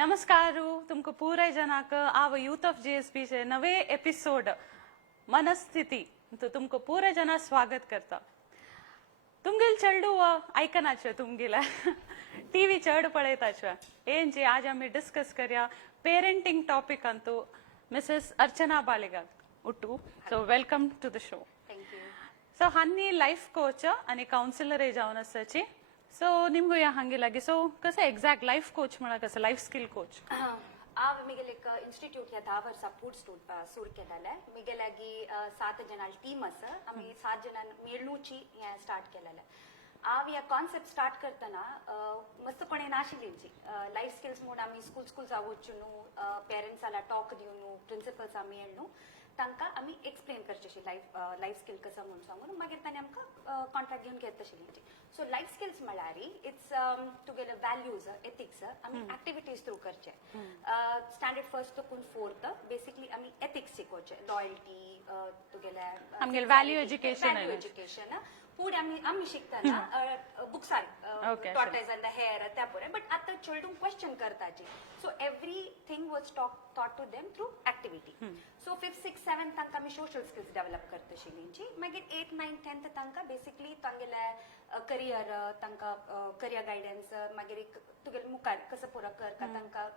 नमस्कार तुमको पूरे जनाक आव यूथ ऑफ जीएसबी चे नवे एपिसोड मनस्थिती तो तुमको पूरे जना स्वागत करता तुमगेल चलडू ऐकनाच तुमगेला टीवी चढ़ पड़ेताच एन जे आज आम्ही डिस्कस करया पेरेंटिंग टॉपिक अंतु मिसेस अर्चना बालेगा उट्टू so welcome to the show. Thank you. So हन्नी लाइफ कोच आणि काउन्सिलर जाऊन असाची सो निमगो या हंगे लागे सो कसं एक्झॅक्ट लाईफ कोच म्हणा कसं लाईफ स्किल कोच आव मिगेल एक इन्स्टिट्यूट या 10 वर्षा सूड केलेला मिगेलागी 7 जनाल टीम अस आम्ही 7 जणां मेळणूची स्टार्ट केलेला. आव या कॉन्सेप्ट स्टार्ट करताना मस्तपणे नाशिलींची लाईफ स्किल्स म्हणून आम्ही स्कूल जावचुनु पेरेंट्साला टॉक दिवनु प्रिन्सिपल्स आम्ही येणू तांकां आम्ही एक्सप्लेन करचेशी लाईफ स्किल कसं म्हणून सांगून मागीर तांणी आमकां कॉन्ट्रॅक्ट घेवन घेत तशें. सो लाईफ स्किल्स म्हळ्यार इट्स तुगेले वॅल्यूज एथिक्स आम्ही ऍक्टिव्हिटीज थ्रू करचे. स्टँडर्ड फर्स्ट तो करून फोर्थ बेसिकली आम्ही एथिक्स शिकोवचे लॉयल्टी तुगेले व्हॅल्यू एज्युकेशन फूड आम्ही शिकताना बुक्सार टॉर्टाइज अँड द हेअर त्या पुरे बट आता चिल्ड्रन क्वेश्चन करताची. So everything was taught to them through activity. So 5th 6th 7th तांकां आमी सोशल स्किल्स डेव्हलप करतशिलींची. मागीर 8th 9th 10th तांकां बेसिकली तांगेले करियर तांकां करियर गायडन्स मागीर तुगेले मुखार कसं पुरो करता तांकां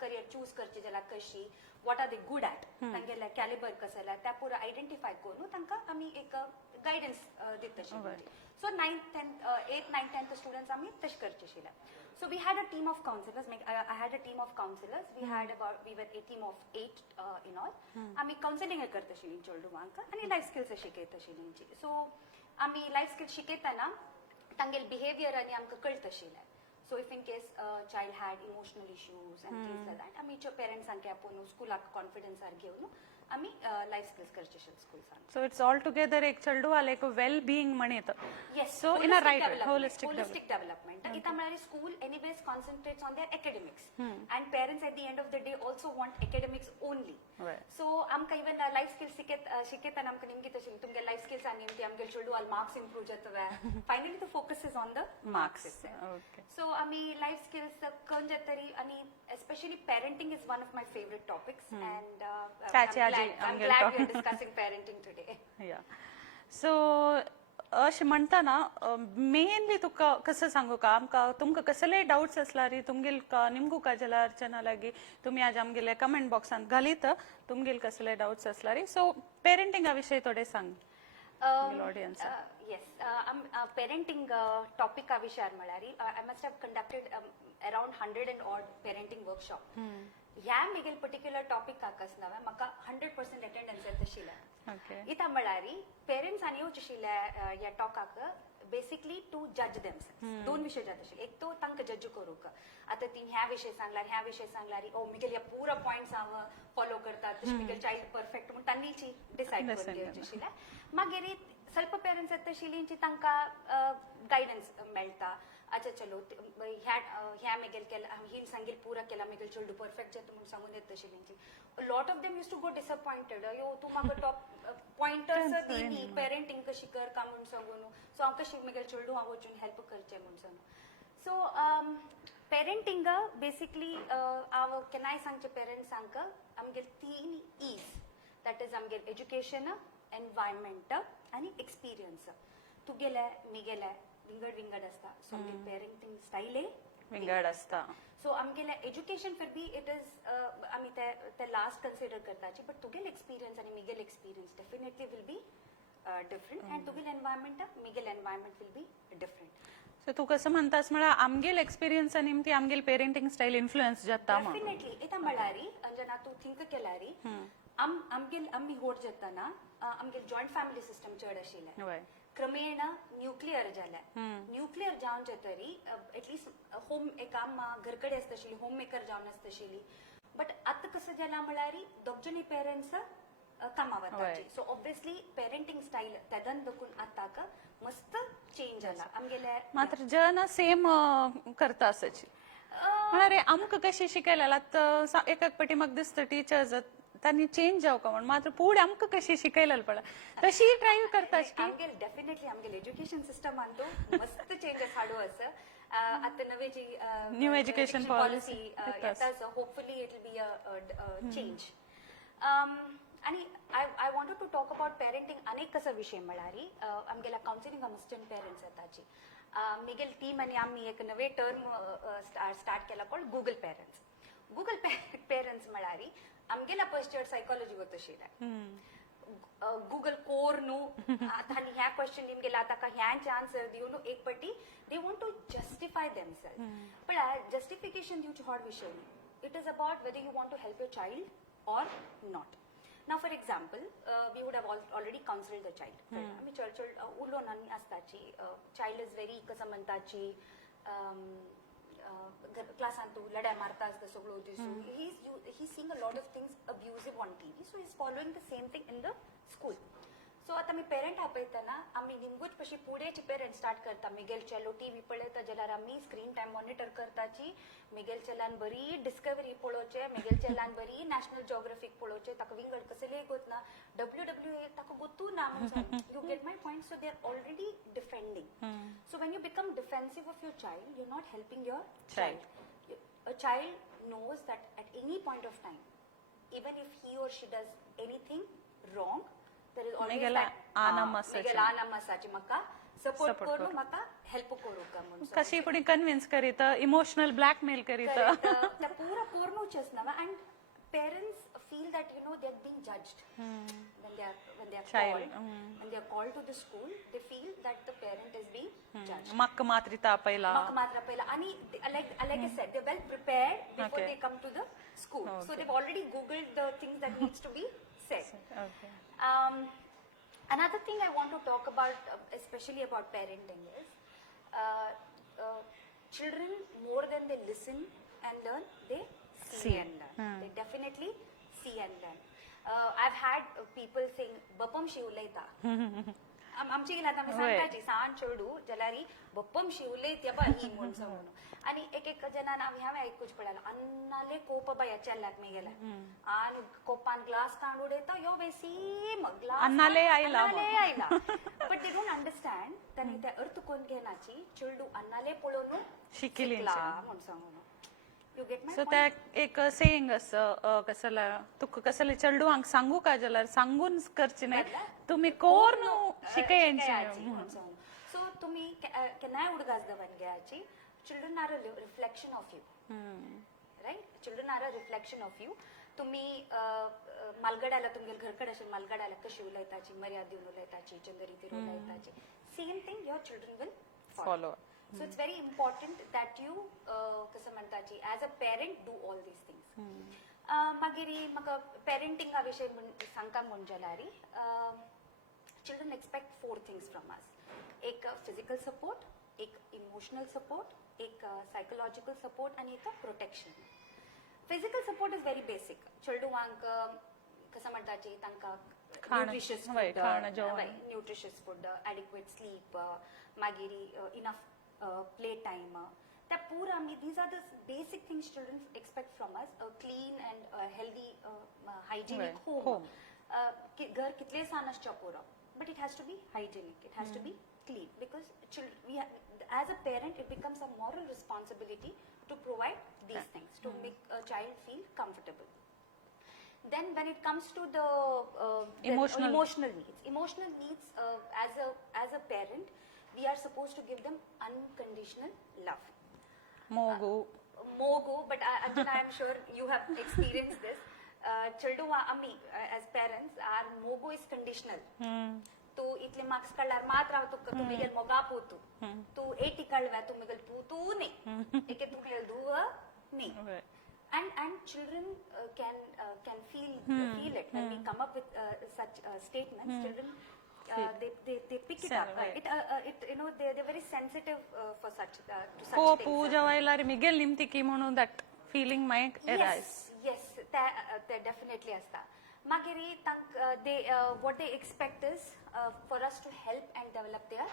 करियर चूज करची जाल्यार कशी what are they good at तांगेले कॅलिबर कसं जाल्यार त्या पुरो आयडेंटिफाय करून तांकां आमी एक guidance दितशिलींची. So 9th 8th 9th 10th students आमी तशें करचेशिले. So we had a team of counselors. I had a team of counselors. We were a team of 8 in all. आम्ही काउन्सिलिंग करतशिलीं चेडवांक आनी लाईफ स्किल्स शिकयतशिलींची. सो आम्ही life skills शिकयताना तांगेले behaviour आनी आमकां कळतशिलें. So if in case child had emotional issues and things like that, आमी पेरेंट्सांक आपोवन स्कुलाक कॉन्फिडन्सार घेवन आम्ही लाईफ स्किल्स करचेशिल स्कूल्सान. सो इट्स ऑल टुगेदर एक चेडवा लायक वेल बीइंग म्हणीत. Yes. So in a right holistic development. इता म्हळ्यार school anyways concentrates on their academics and parents at the end of the day also want academics only. So आमकां even life skills शिकयताना आमकां निमगी तशें तुमगे life skills आनी निमती आमगे चेडवाल मार्क्स इम्प्रूव जातवे. Finally the focus is on the marks. So आमी लाईफ स्किल्स खंय तरी आनी especially parenting is one of my favourite topics and I'm glad we are discussing parenting today. Yeah. So अशें म्हणटाना मेनली तुका कसं सांगू का आमकां तुमकां कसले डाउट्स आसला रे तुमगेल निमगू काजला अर्चना लागी तुम्ही आज आमगेले कमेंट बॉक्सान घालीत तुमगेल कसले डाउट्स आसला रे. सो पेरेंटिंगा विशयी थोडे सांग ऑडियन्स. येस. पेरेंटिंग टॉपिका विशयार म्हळ्यार I must have conducted around 100 and odd parenting workshop. ह्या मेगेल पर्टिक्युलर टॉपिकाक आसना म्हाका 100% अटेंडन्स येतशिलें. इता म्हळ्यार पेरेंट्स आनी येवचेशिल्ले ह्या टॉकाक बेसिकली टू जज देमसेल्व्स. 2 विशय जात आशिल्ले. एक तो तांकां जज करूंक आतां ती ह्या विशय सांगल्यार ओ मिगेल ह्या पुरा पॉयंट्स हांव फॉलो करतात तशें मिगेल चायल्ड परफेक्ट म्हणून तांणीची डिसायड करून घेवचेशिल्लें. मागीर ಸ್ವಲ್ಪ पेरेंट्स येतशिलींची तांकां गायडन्स मेळटा. अच्छा चलो ह्या मेगेल केला हिन सांगेल पुरा केला मेगेल चेडू परफेक्ट जाता म्हणून सांगून येतशिलींची. Lot of them use to go disappointed. यो तू म्हाका टॉप पॉइंटर्स दी पेरेंटिंग कशी कर का म्हणून सांगून सो हांव कशी मेगेल चेडू हांव वचून हेल्प करचें म्हणून सांगून. सो पेरेंटिंग बेसिकली हांव केन्नाय सांगचें पेरेंट्सांक आमगेल 3 E's दॅट इज आमगेल एज्युकेशन एनवायरमेंट आनी एक्सपिरियन्स. तुगेले मिगेले विंगड आसता. सो आमगे पेरेंटिंग स्टाईल विंगड आसता. सो आमगेले एज्युकेशन फिर बी इट इज आमी ते लास्ट कन्सिडर करताची बट तुगेल एक्सपिरियन्स आनी मिगेल experience definitely will be different and तुगेल एनवायरमेंट मिगेल environment will be different. So तू कसं म्हणतास म्हळ्यार आमगेल एक्सपिरियन्स आनी ती आमगेल पेरेंटिंग स्टाईल इन्फ्लुएन्स जाता. डेफिनेटली. इता म्हळ्यार अंजना तू थिंक केल्यार आमी व्हड जाताना आमगेल जॉयंट फॅमिली सिस्टम चड आशिल्लें. क्रमेण न्यूक्लियर जाले. न्यूक्लियर जावन तरी एटलिस्ट होम एक घरकडे आसतशिली होम मेकर जावन आसतशिली. बट आतां कसं जालां म्हळ्यार दोगजणी पेरेंट्स कामां वताची. सो ऑब्वियसली पेरेंटिंग स्टाईल तेदन देखून आताक मस्त चेंज जाला. आमगेले मात्र जन सेम करता आसची म्हळ्यार आमकां कशी शिकयलें आतां एक पाटी म्हाका दिसता टिचर्स त्यांनी चेंज जाव का म्हणून मात्र पुढे आमकां कशी शिकयलें पडला तशी ट्राय करता. डेफिनेटली आमगेल एज्युकेशन सिस्टम आणतो मस्त चेंजेस हाडू आसा आता नवे जी New education policy येता so hopefully it will be a change आणि I wanted to talk about parenting अनेक कसा विषय म्हळ्यारी आमगेला काउन्सिलिंग असिस्टंट पेरेंट्स येताची मिगेल टीम आणि आम्ही एक नवे टर्म स्टार्ट केला कॉल्ड गूगल पेरेंट्स म्हळ्यारी आमगेला फर्स्ट इयर सायकोलॉजी होत गूगल कोर नु आता ह्या क्वेश्चन निमगेला आता का ह्यांचे आन्सर दिवू नु एक पटी they want to justify themselves पण जस्टिफिकेशन दिवची हॉट विषय न्ही it is about whether you want to help your child or not. Now, for example, we would have already counseled the child. आम्ही चर्च उलो नानी असताची child is very कसं म्हणताची क्लासान तू लढ्या मारतास the सगळं दिसू he's seeing a lot of things abusive on TV, so he's following the same thing in the school. So आता मी parent आपयतना आम्ही निमगूच पशी पुढेची parent start करता मिगेल चेलो टीव्ही पळयता जाल्यार आम्ही स्क्रीन टाइम मॉनिटर करताची मिगेल चेलान बरी डिस्कवरी पळोवचे मिगेल चेलान बरी नॅशनल जिओग्राफीक पळोवचे ताका विंगड कसले गोतना WWA ताका गोतू ना म्हणून you get my point so they are already defending so when you become defensive of your child you not helping your child a child knows that at any point of time even if he or she does anything wrong there is always Miguel Anamasachi maka support koru maka help koru ka mun कशी पुढे convince करीत emotional blackmail करीत त्या पूरा कोरनो चेसना and parents feel that they are being judged when they are Child. called when they are called to the school they feel that the parent is being judged मक्क मात्रिता पहिला आणि like I said they're well prepared before they come to the school so they've already googled the things that needs to be said another thing I want to talk about especially about parenting is children more than they listen and learn they see and learn they definitely see and learn I've had people saying बपम शिवलयता आमची गेला आम्ही सांगताची सांड चेडू जाल्यार बपम शिवलयत बा ही म्हणून आणि एक जणांना आम्ही हांवें आयकूच पडला अन्नाले कोप बाया चेल्ल्याक मी गेला आणि कोपान ग्लास कांड उडयता यो बेसीम ग्लास अन्नाले आयला बट दे डोंट अंडरस्टँड तांणी ते अर्थ कोण घेनाची चेडू अन्नाले पळोवन शिकली म्हणून सांगून यू गेट माय सो त्या एक सेईंग असं कसला तुका कसले चेडू हांक सांगू का जाल्यार सांगून करची नाही तुम्ही कोर न्हू शिकयची सो तुम्ही केन्नाय उडगास दवन घेयाची children are a reflection of you right children are a reflection of you तुम्ही मालगडाला तुमगे घरकडे असेल मालगडाला कशी उलयताची मर्यादा दिवन उलयताची चंदरी उलयताची same thing your children will follow so it's very important that you कसं म्हणताची as a parent do all these things मागीर म्हाका पेरंटिंगा विशयी सांगता म्हण जाल्यार children expect 4 things from us एक फिजिकल सपोर्ट एक इमोशनल सपोर्ट एक सायकोलॉजिकल सपोर्ट आणि एक protection physical support is very basic चेडूवांक कसं म्हणटाची तांकां न्यूट्रिशियस फूड एडिक्वेट स्लीप मागीर इनफ प्ले टाइम त्या पूरा आमी these are the basic things children expect from us a clean and healthy hygienic home घर कितले सान आसच्या पुरो but it has to be hygienic it has to be clean because as a parent it becomes a moral responsibility to provide these things to make a child feel comfortable. Then when it comes to the emotional needs as a parent we are supposed to give them unconditional love. Mogu but again I am sure you have experienced this children ami as parents our mogu is conditional. तू इतले marks काढल्यार मात्र हांव तुका तुमगेल मोगा पोतू तू 80 काढव्या तुमगेल तू न्ही एके तुमगेल धुव न्ही and children can feel it when we come up with such statements children they pick it up it they're very sensitive for such to such हो things पूजा वायला मिगेल निमती की म्हणून that feeling might arise yes ते definitely असता मागीर they what they expect is for us to help and develop their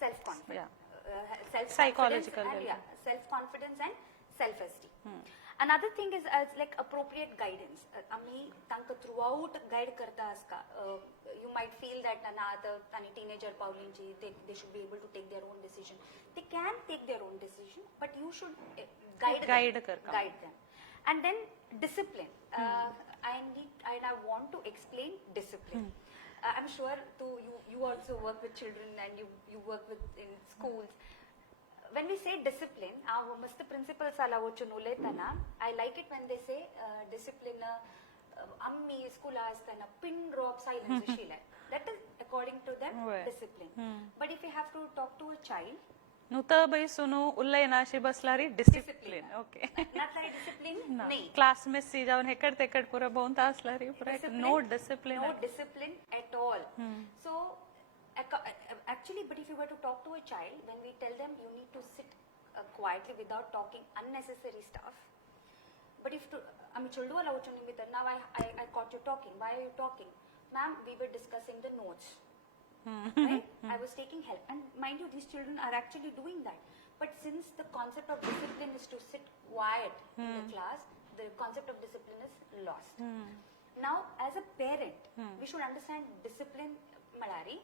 self confidence psychological self confidence and self-esteem. Another thing is as like appropriate guidance. Ami tanka throughout guide karta aska. You might feel that tani teenager paulinji they should be able to take their own decision. They can take their own decision, but you should guide them. And then discipline. I want to explain discipline. I'm sure too you also work with children and you work with in schools. When we say discipline, our must principles ala vochu nuletana. I like it when they say discipline. Ammi school astana pin drop silence shile. That is according to them discipline. But if you have to talk to a child, नुता बाई सुनो उल्ले नाशी बसलारी discipline okay not like discipline nahi. Class में सी जाऊन हेकड़ तेकड़ पूरा बहुत आसलारी पूरा no discipline at all. So actually, but if you were to talk to a child, when we tell them you need to sit quietly without talking unnecessary stuff. But if ami chuldu ala ochuni mitar now I caught you talking. Why are you talking? Ma'am, we were discussing the notes. Right? I was taking help. And mind you, these children are actually doing that. But since the concept of discipline is to sit quiet in the class, the concept of discipline is lost. Now, as a parent, we should understand discipline malari.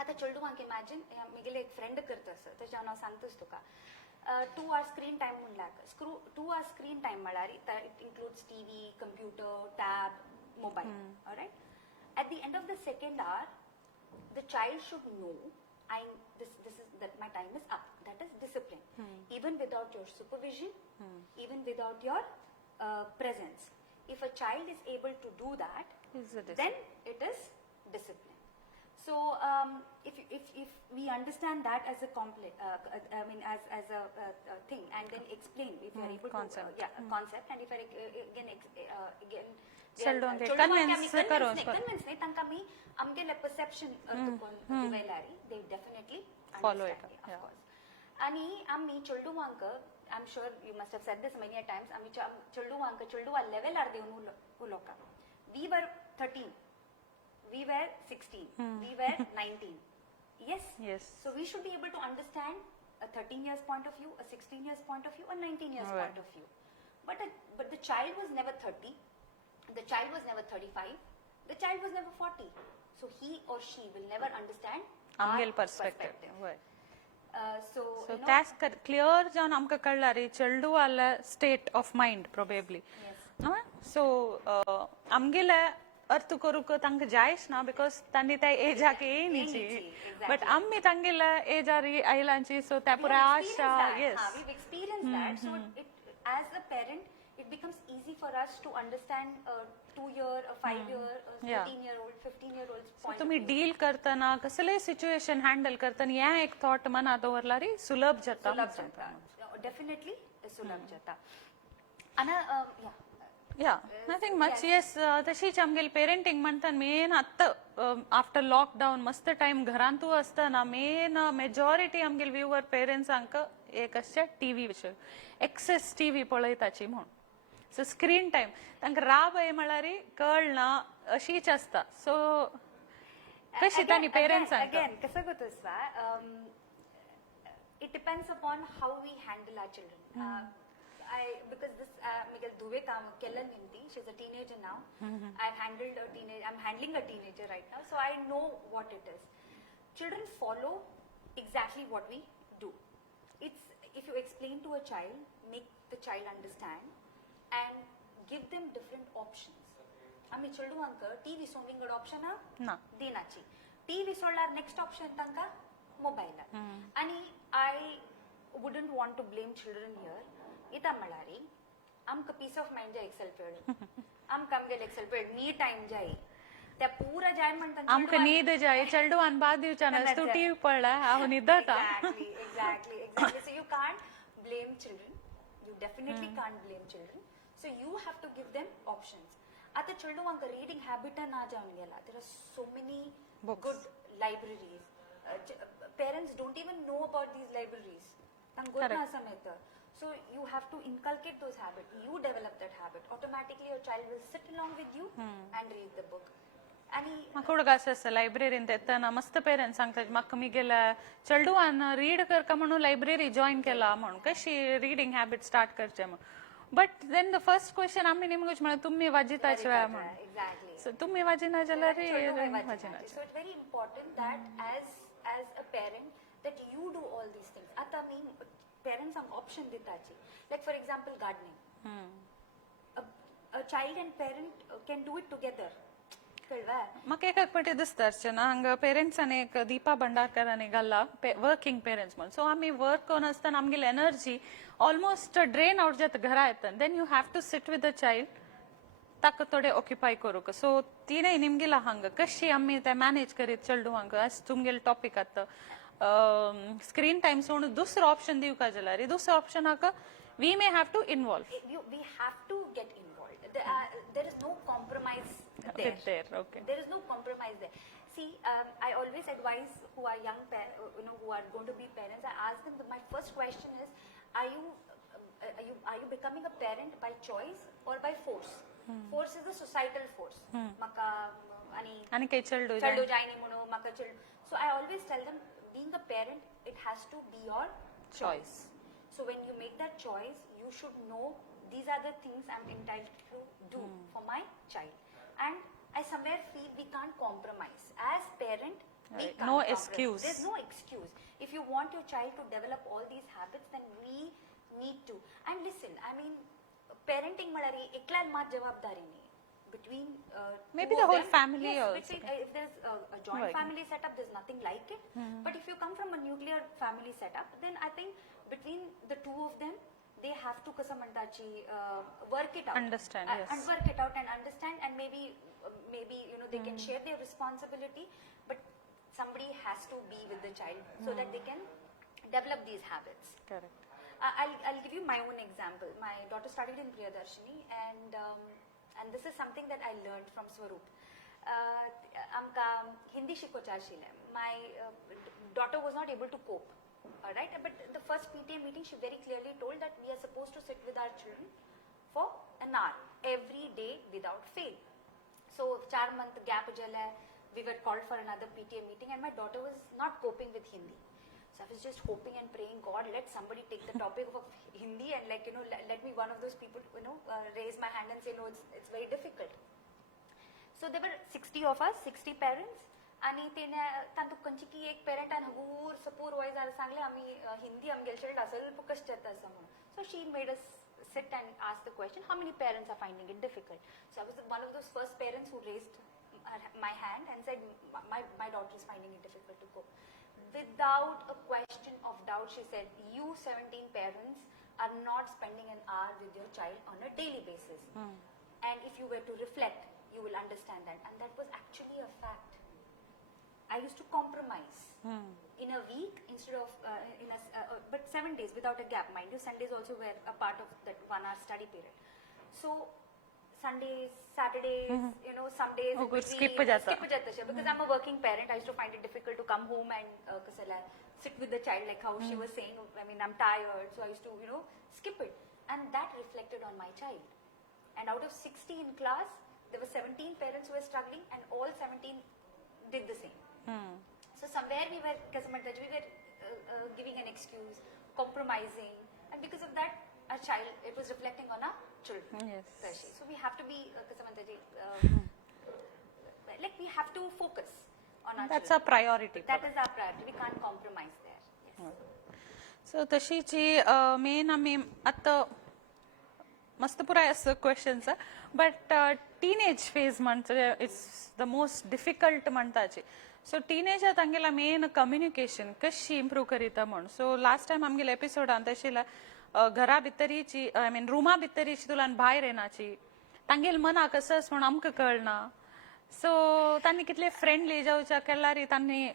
आता चलडू हांक imagine मिगेले एक friend करता sir तेजे हांव सांगताच तुका 2 hours screen time म्हणल्यार 2 hours screen time म्हळ्यार it includes TV computer tab mobile alright at the end of the second hour the child should know this is that my time is up. That is discipline. Even without your supervision, even without your presence, if a child is able to do that, then it is discipline. So if we understand that as a complex, as a thing, and then explain if you are able concept. to a concept, and if I again convince nahi tanka mi amgele perception develari they definitely follow it of course. Ani ammi chuldu wanka I'm sure you must have said this many a times ammi chuldu a level are devunu uloka. We were 13, we were 16, we were 19. Yes. So we should be able to understand a 13 years point of view, a 16 years point of view, a 19 years point of view. But the child was never 30, the child was never 35, the child was never 40. So he or she will never understand our perspective. So that's clear जाऊन आमका कळला रे चलडू वाला state of mind probably. So आमगेला अर्थ करूक तांक जायच ना because तांनी त्या एजाक येयनीची but आम्ही तांगेला एजारी आयलांची so त्या पुरा आशा yes we've experienced that. So as a parent it becomes easy for us to understand a 2-year, a 5-year, a 13-year-old, 15-year-old's point. तुम्ही डील करताना कसले सिच्युएशन हँडल करताना या एक थॉट मना दवरला रे सुलभ जाता डेफिनेटली सुलभ जाता ana nothing much. Yes, तशीच आमगेल पेरेंटिंग म्हणतात मेन आता आफ्टर लॉकडाऊन मस्त टाइम घरांतू असताना मेन मेजॉरिटी आमगेल व्ह्यूवर पेरेंट्सांक एक असच्या टीव्ही विषय एक्सेस टीव्ही पळयताची म्हण सो स्क्रीन टाइम तांकां राब आहे म्हळ्यार कळना अशीच असता सो कशी तांणी पेरेंट्सांक अगेन कसं गोतोस्वा it depends upon how we handle our children. Because this Miguel Duve kam kellan ninti, she's a teenager now. I'm handling a teenager right now, so I know what it is. Children follow exactly what we do. It's if you explain to a child, make the child understand and give them different options. Ami childu anka TV sounding good option na denachi. TV solar next option tanka mobile. And I wouldn't want to blame children here. Ita malari amka peace of mind ja excel period amka amgel excel period me time jai त्या पूरा जाय म्हणतात आमका नीद जाय चलडू अन बाद दिवचा नस तू टीव्ही पळला हाव निदता exactly so you can't blame children, you definitely can't blame children, so you have to give them options. आता चलडू अंक reading habit ना जाऊन गेला. There are so many good libraries. Parents don't even know about these libraries. Tangurna sameta. So you have to inculcate those habits. You develop that habit. Automatically your child will sit along with you and read the book. आणि म्हाका उडगास आसा librarian तेन्ना मस्त parents सांगतात म्हाका मिगेल्या चेडूवान read करका म्हणून library join केला म्हणून कशी रिडींग हॅबिट स्टार्ट करचे म्हणून but then the first question आमी निमगूच म्हळ्यार तुमी वाजिताचे वेळा म्हणून एक्झॅक्टली सो तुमी वाजिना जाल्यार वाजिनाचे. So it's very important that as a parent that you do all these things. आता मी parents आमकां option दिताची. Like for example gardening. A child and parent can do it together. कळवा? म्हाका एक पाटी दिसता अर्चना हांगा पेरेंट्सान एक दीपा भंडारकरान एक घाला वर्किंग पेरेंट्स म्हणून सो आमी वर्क करून आसतना आमगेली एनर्जी ऑलमोस्ट ड्रेन आउट जाता घरा येता then you have to sit with the child ताका थोडे ऑक्युपाय करूक सो तिने निमगेला हांगा कशी आमी ते मॅनेज करीत चेडू हांगा तुमगेले टॉपिक आतां स्क्रीन टाइम सोडून दुसरो ऑप्शन दिवका जाल्यार दुसरो ऑप्शन हाका we may have to involve We have to get involved. There is no compromise there. Okay. There is no compromise there. See, I always advise who are young, who are going to be parents. I ask them. My first question is, are you becoming a parent by choice or by force? Force is the societal force. Maka आणि काही चेडू जायनी म्हणून maka childu. So I always tell them, being a parent, it has to be your choice. So when you make that choice, you should know these are the things I'm entitled to do for my child. And I somewhere feel we can't compromise. As parent, we can't no compromise. excuse. There's no excuse. If you want your child to develop all these habits, then we need to. And listen, I mean, parenting malari ekla mat jawabdari nahi. Between maybe two the of whole them, family yes, also. if there's a joint family setup, there's nothing like it. But if you come from a nuclear family setup, then I think between the two of them, they have to work it out, understand, yes, and work it out and understand, and maybe they can share their responsibility, but somebody has to be with the child so that they can develop these habits. Correct. I'll give you my own example. My daughter studied in Priyadarshini, and this is something that I learned from Swaroop. Amka Hindi shikochar shile. My daughter was not able to cope. All right, but the first PTA meeting, she very clearly told that we are supposed to sit with our children for an hour every day without fail. So 4-month gap jala, we were called for another PTA meeting, and my daughter was not coping with Hindi. So I was just hoping and praying, God, let somebody take the topic of Hindi and let me one of those people raise my hand and say no, it's very difficult. So there were 60 of us, 60 parents. आणि तेने तांतू कंचिकी एक parent आनी हगूर सपोर voice जाल्यार सांगले आमी हिंदी आमगेले चेडूं असल कशें जाता आसा म्हणून so she made us sit and ask the question, how many parents are finding it difficult? So I was one of those first parents who raised my hand and said, my daughter is finding it difficult to cope. Without a question of doubt, she said, you 17 parents are not spending an hour with your child on a daily basis. And if you were to reflect, you will understand that. And that was actually a fact. I used to compromise in a week instead of but 7 days without a gap. Mind you, Sundays also were a part of that 1 hour study period. So Sundays, Saturdays, some days skip jata because I'm a working parent. I used to find it difficult to come home and sit with the child, like how she was saying. I mean, I'm tired, so I used to skip it, and that reflected on my child. And out of 60 in class, there were 17 parents who were struggling, and all 17 did the same. So somewhere we were giving an excuse, compromising, and because of that, our child, it was reflecting on our children. Yes. So we have to be, we have to focus on our That's children. our priority. That is our priority. We can't compromise there. Yes. So तशीची main आमी आतां मस्त पुराय आसा questions but teenage phase म्हणटा it's the most difficult म्हणटाची so टीनेजात तांगेला मेन कम्युनिकेशन कशी इम्प्रूव करिता म्हण सो लास्ट टायम आमगेल्या एपिसोडान तशें घरा भितरीची आय मीन रुमा भितरीची तुलान भायर येनाची तांगेल मना कसं म्हण आमकां कळना सो तांणी कितले फ्रेंडली जावच्या केल्यार तांणी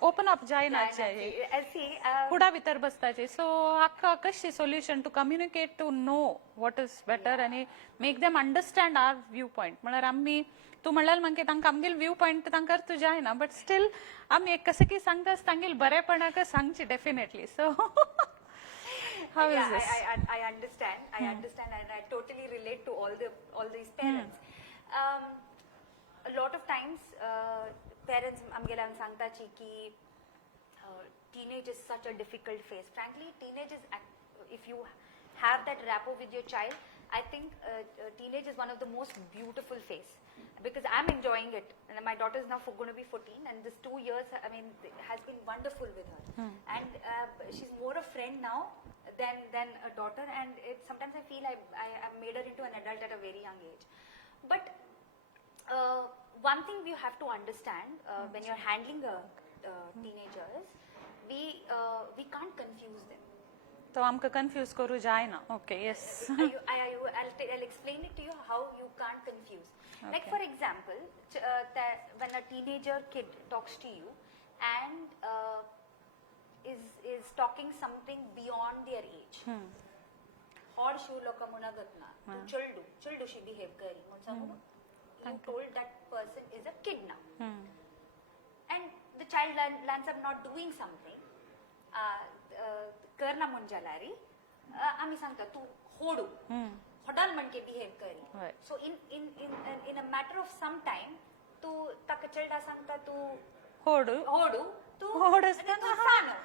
ओपन अप जायनाचे कुडा भितर बसताचे सो हाका कशी solution to communicate to know what is better आनी make them understand our view point म्हळ्यार आमी तू म्हणल्यार मागीर तांकां आमगेल व्यू पॉयंट तांकां अर्थ जायना बट स्टील आमी एक कसं की सांगतास तांगेल बरेपणाक सांगची definitely so how is this? I understand and I totally relate to all these parents. a lot of times parents आमगेला सांगताची की teenage is such a difficult phase. Frankly, teenage is if you have that rapport with your child, I think teenage is one of the most beautiful phase because I'm enjoying it. And my daughter is now going to be 14, and this 2 years, I mean, has been wonderful with her. And she's more a friend now than a daughter, and sometimes I feel I made her into an adult at a very young age. But one thing you have to understand when you're handling teenagers, we can't confuse them. तो आमकां confuse करू जाय ना. Okay, yes. I'll explain it to you how you can't confuse. Okay. Like for example, when a teenager kid talks to you and is talking something beyond their age. Hod shu loka munagatna. Tu childu she behave kari. You told that person is a kid now. And the child lands up not doing something. करना मुंजालारी आम्ही सांगता तू होडू होडाल म्हणके behave करी. So in a matter of some time तू ताका चलडा सांगता तू होडू तू होडस्ता तू सानो.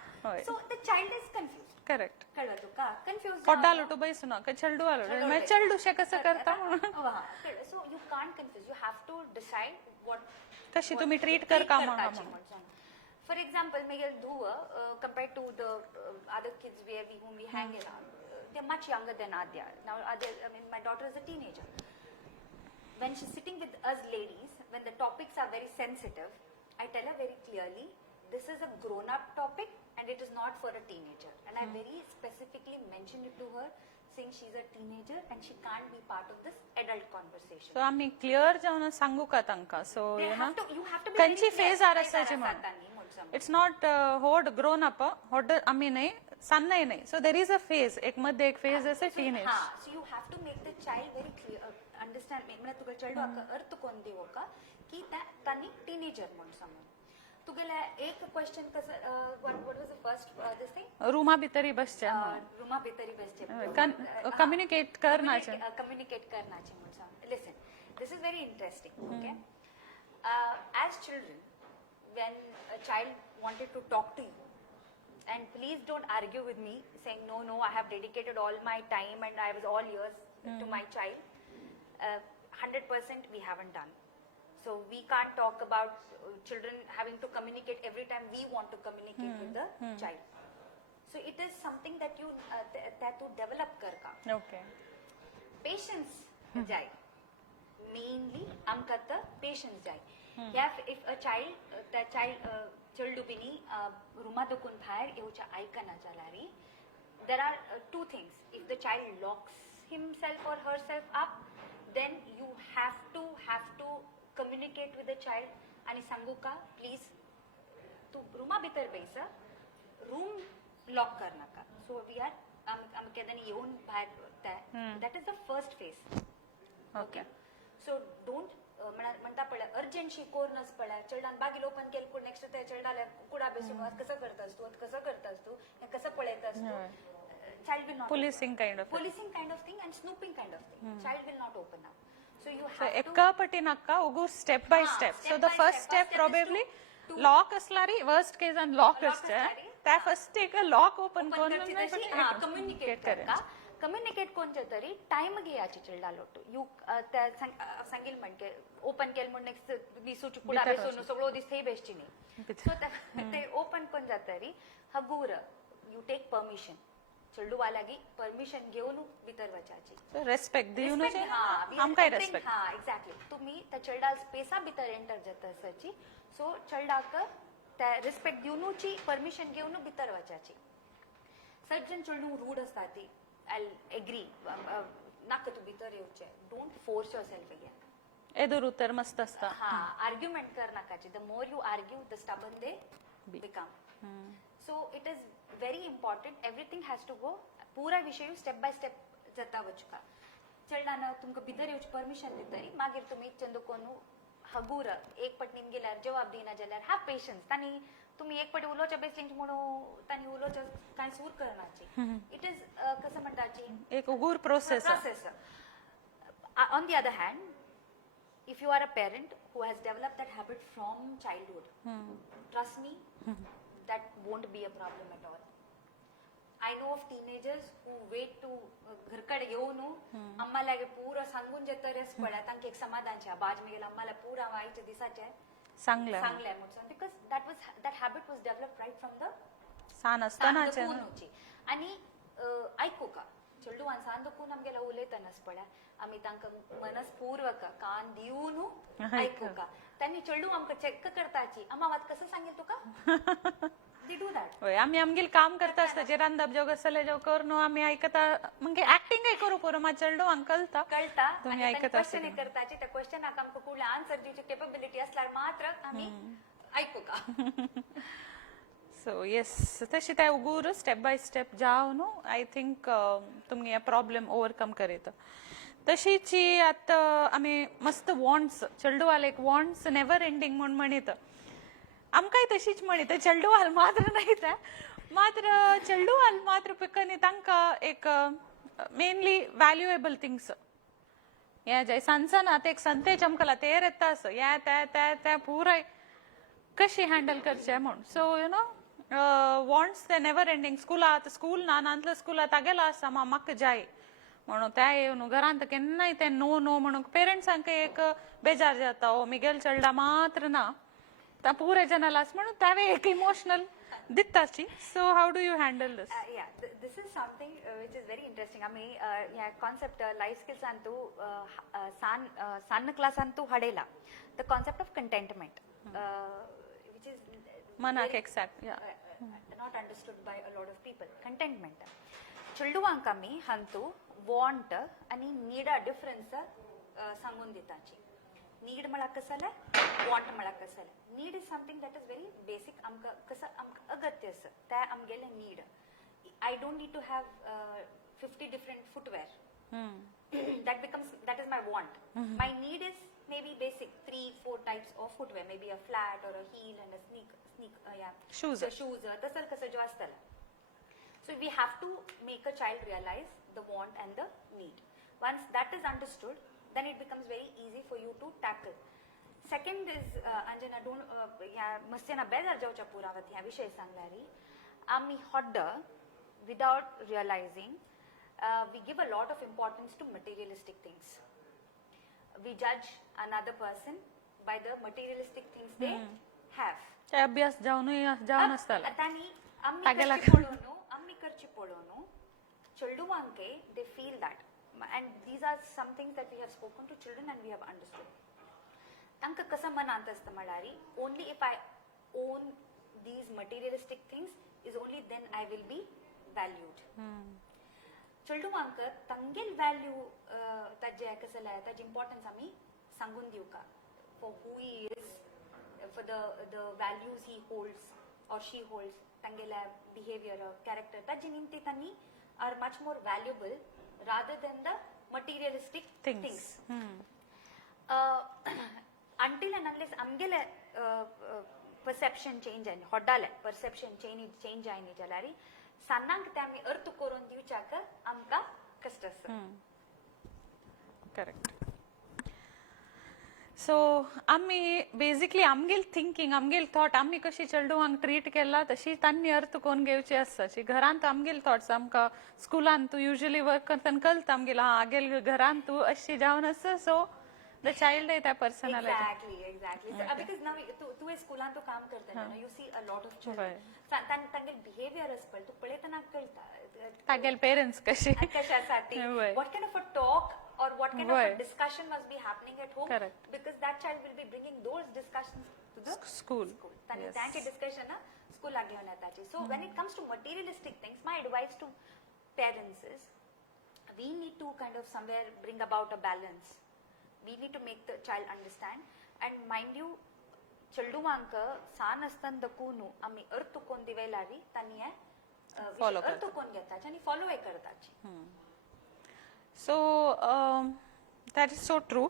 So the child is confused. Correct. कळलं तुका confused होडाल टू बैसू ना का चलडू आलो मैं चलडू शे कसं करता. So you can't confuse, you have to decide what कशी तुम्ही ट्रीट कर का म्हणून. For example, Miguel Dhua, compared to the other kids whom we hang around, they're much younger than Adya. Now, Adya, I mean, my daughter is a teenager. When she's sitting with us ladies, when the topics are very sensitive, I tell her very clearly, this is a grown-up topic and it is not for a teenager. And I very specifically mentioned it to her, saying she's a teenager and she can't be part of this adult conversation. So आम्ही clear जाऊन सांगू का तांका. So you know, you have to be Kanchi very phase clear. आरसाची म्हणून. It's not होड grown up, होड आम्ही नाही सन्नाही नाही. So there is a phase. एक मध्ये एक phase असे teenage. So you have to make the child very clear, understand. मला तुका चलडो आका अर्थ कोण देवो का की तानी teenager म्हणून समज. तुगेला एक क्वेश्चन कसं what was the first this thing? रूमा भितरी बसचे. रूमा भितरी बसचे. कम्युनिकेट करनाचे. कम्युनिकेट करनाचे म्हणून समज. Listen, this is very interesting. Okay, as children, when a child wanted to talk to you, and please don't argue with me saying no I have dedicated all my time and I was all ears to my child. 100% we haven't done. So we can't talk about children having to communicate every time we want to communicate with the child. So it is something that you develop karka. Okay. Patience jai. Mainly amkata patience jai. If a child childubini ruma dokun bhair eucha aikana chalari, there are two things. If the child locks himself or herself up, then you have to communicate with the child आणि सांगू का please तू रूमा भितर बैसा, room lock कर नका. So we are आम केदानी येऊन बाहेर. That is the first phase. Okay. So don't म्हणता पडला अर्जंटशी कोरनस पडला चलडान बागी ओपन केल कोड नेक्स्ट ते चलडाले कुडा बेसू कसं करतास तू कसं पळयतास तू. Child will not. Policing kind of thing and snooping kind of thing. Child will not open up. So you have so to. ekka patinakka ugu step by step. So the first step probably lock aslari worst case and lock asche. त्या first take a lock open करून communicate करका. Communicate कोणचे तरी time घेयाची चिल्डा Lotu you त्या सांगील म्हणके open केल म्हण next दिसूची पुढा बेसून सगळो दिस थंय बेसची न्ही. सो ते ओपन कोण जातरी हगूर यू टेक परमिशन चिल्डू वालागी परमिशन घेऊन भितर वचाची. रेस्पेक्ट दिवून आमकाय रेस्पेक्ट. हा एक्झॅक्टली. तुम्ही त्या चिल्डा स्पेसा भितर एंटर जाता आसाची. सो चिल्डाक त्या रिस्पेक्ट दिवनूची परमिशन घेऊन भितर वचाची. सज्जन चिल्डू रूड असता ती I'll agree. नाक तू भितर येऊचे. Don't force yourself again. Either उत्तर मस्त असता. Argument कर नाकाची. The more you argue, the stubborn they become. So it is very important. Everything has to go. पूरा विषय step by step जाता वचुका. चलडाना तुमका भितर येऊची परमिशन दितरी मागीर तुम्ही चंदकोनू हगूर एक पट निमगेल्यार जवाब दिना जाल्यार have patience. तानी तुम्ही एक पट उलोच्या बेसलिंग म्हणून तानी उलोच्या काय सूर करनाची. इट इज कसं म्हणटाची एक उगूर process. On the other hand, if you are a parent who has developed that habit from childhood, trust me, that won't be a problem at all. I know of teenagers who wait to घरकडे येऊन आम्हाला पूरा सांगून जेतरेस पळ्या तांक एक समाधानच्या बाज मेगेल आम्हाला पूरा वाईच दिसाचे चांगलं सांगले म्हणून because that habit was developed right from the San असताना आणि ऐकू का चेडू सांदकून आमगेला उलयतनच पळ्या आम्ही तांका मनस्पूर्वक कान दिवन ऐकू का त्यांनी चेडू आमका चेक करताची अम्मा वात कसं सांगेल तुका they do that. होय आम्ही आमगेल काम करता असता जे रांदप जोग असले जो करनो आम्ही ऐकता म्हणजे ऍक्टिंग करू पुरो मा चेडू अंकलता कळता तुम्ही ऐकता क्वेश्चन करताची त्या क्वेश्चनाक आमका कुठला आन्सर दिवची केपेबिलिटी असल्यार मात्र आम्ही ऐकू का सो येस तशी त्या उगूर स्टेप बाय स्टेप जावन आय थिंक तुमगे या प्रॉब्लेम ओवरकम करीत तशीची आता आम्ही मस्त वॉन्ट्स चेडू वाले एक वॉन्ट्स नेवर एंडिंग म्हणून म्हणीत आमकाय तशीच म्हणीत चेडू वाल मात्र नाही त्या मात्र चेडू वाल मात्र पिकनी तांका एक मेनली व्हॅल्युएबल थिंग्स या जय सनसनात एक संतेज आमकाला तेर येतास या त्या पुराय कशी हँडल करचे म्हणून सो यु नो वॉन्ट्स ते नेवर एंडिंग स्कूल नानांतल्या स्कूलात गेला असा म्हाका जाय म्हणून त्या येवन घरांत केन्नाय ते नो नो म्हणून पेरेंट्सांक एक बेजार जाता ओ मिगेल चेडा मात्र ना त्या पुरे जनाला म्हणून त्यावे एक इमोशनल दिसताची so how do you handle this this is something which is very interesting. आम्ही या कॉन्सेप्ट लाईफ स्किल्स अंतू सಣ್ಣ क्लास अंतू हडेला the concept of contentment which is मनाक एक्सॅक्ट या not understood by a lot of people. contentment चिल्डुवांक आम्ही हंतू want आणि need a difference सांगून दिताची need मला कसले want मला कसले need is something that is very basic आमका कसं आमका अगत्य असं त्या आमगेले need I don't need to have 50 different footwear that is my want my need is maybe basic 3-4 types of footwear maybe a flat or a heel and a sneak shoes तसं कसं जो असतं so we have to make a child realize the want and the need once that is understood then it becomes very easy for you to tackle second is Anjana don't या मस्तेना बेजार जाऊच्या पुरावत ह्या विषय सांगल्यारी आम्ही hodder without realizing we give a lot of importance to materialistic things we judge another person by the materialistic things they have ते अभ्यास जाऊन असताला तानी आम्ही करची पळोनो चिल्ड्रुवांके they feel that and these are some things that we have spoken to children and we have understood तांका कसं मनांत असतं म्हळ्यारी only if I own these materialistic things is only then I will be valued चिल्ड्रुवांक तांगेल value ताजे कसं लाय ताजी importance आम्ही सांगून दिऊ का for who he is for the values he holds or she holds tangela behavior or character taji ninti tani are much more valuable rather than the materialistic things. Until and unless amgele perception change and hodale perception change ayni jalari sannank tami अर्थ करून दिवचाक आमका कष्ट आसा. Correct. So आम्ही basically आमगेल thinking आमगेल thought आम्ही कशी चेडवांक treat केला तशी तांणी अर्थ कोण घेवची आसता. घरांत आमगेल थॉट्स आमकां स्कुलान तू युजली वर्क करतना कळटा आमगेल आगेल घरांत तू अशी जावन आसा सो द चाइल्ड आहे त्या personality. Exactly. So, because now तू हे स्कुलान तू काम करता ना you see a lot of children. तांगेल बिहेवियर असपळ तू पळयतना कळटा. तागेल पेरेंट्स कशी कशासाठी what kind of a talk or what kind of a discussion must be happening at home. Correct. Because that child will be bringing those discussions to the school. त्यांची discussion ना स्कूलाक घेऊन येताची. So when it comes to materialistic things, my advice to parents is we need to kind of somewhere bring about a balance. We need to make the child understand and mind you चेडुवांक सान असताना दकून आम्ही अर्थ कोण दिवेलारी तांणी अर्थ कोण घेताची आणि फॉलो करताची. So that is so true.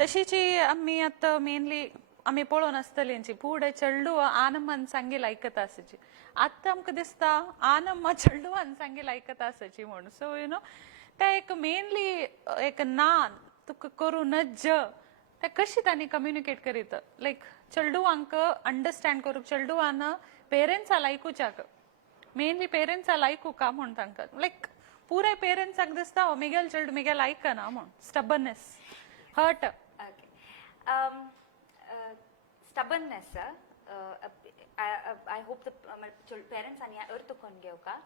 तशीची आम्ही आता मेनली आम्ही पळोवन आसतलींची फुडें चेडू आनंदान सांगेल आयकता आसाची. आतां आमकां दिसता आनंद चेडुवान सांगेल आयकता आसाची म्हणून. सो यू नो ते एक मेनली एक ना तुका करू नज ते कशी त्यांनी कम्युनिकेट करीत लाईक चेडूवांक अंडरस्टँड करूक चेडूवान पेरेंट्सा लायकूच्याक मेनली पेरेंट्सा लायकू का म्हण तांकां लाईक पुरे पेरेंट्साक दिसता मिगेल चेडू मिगेल आयकना म्हण stubbornness hurt stubbornness I hope the parents आणि अर्थ कोण घेऊ का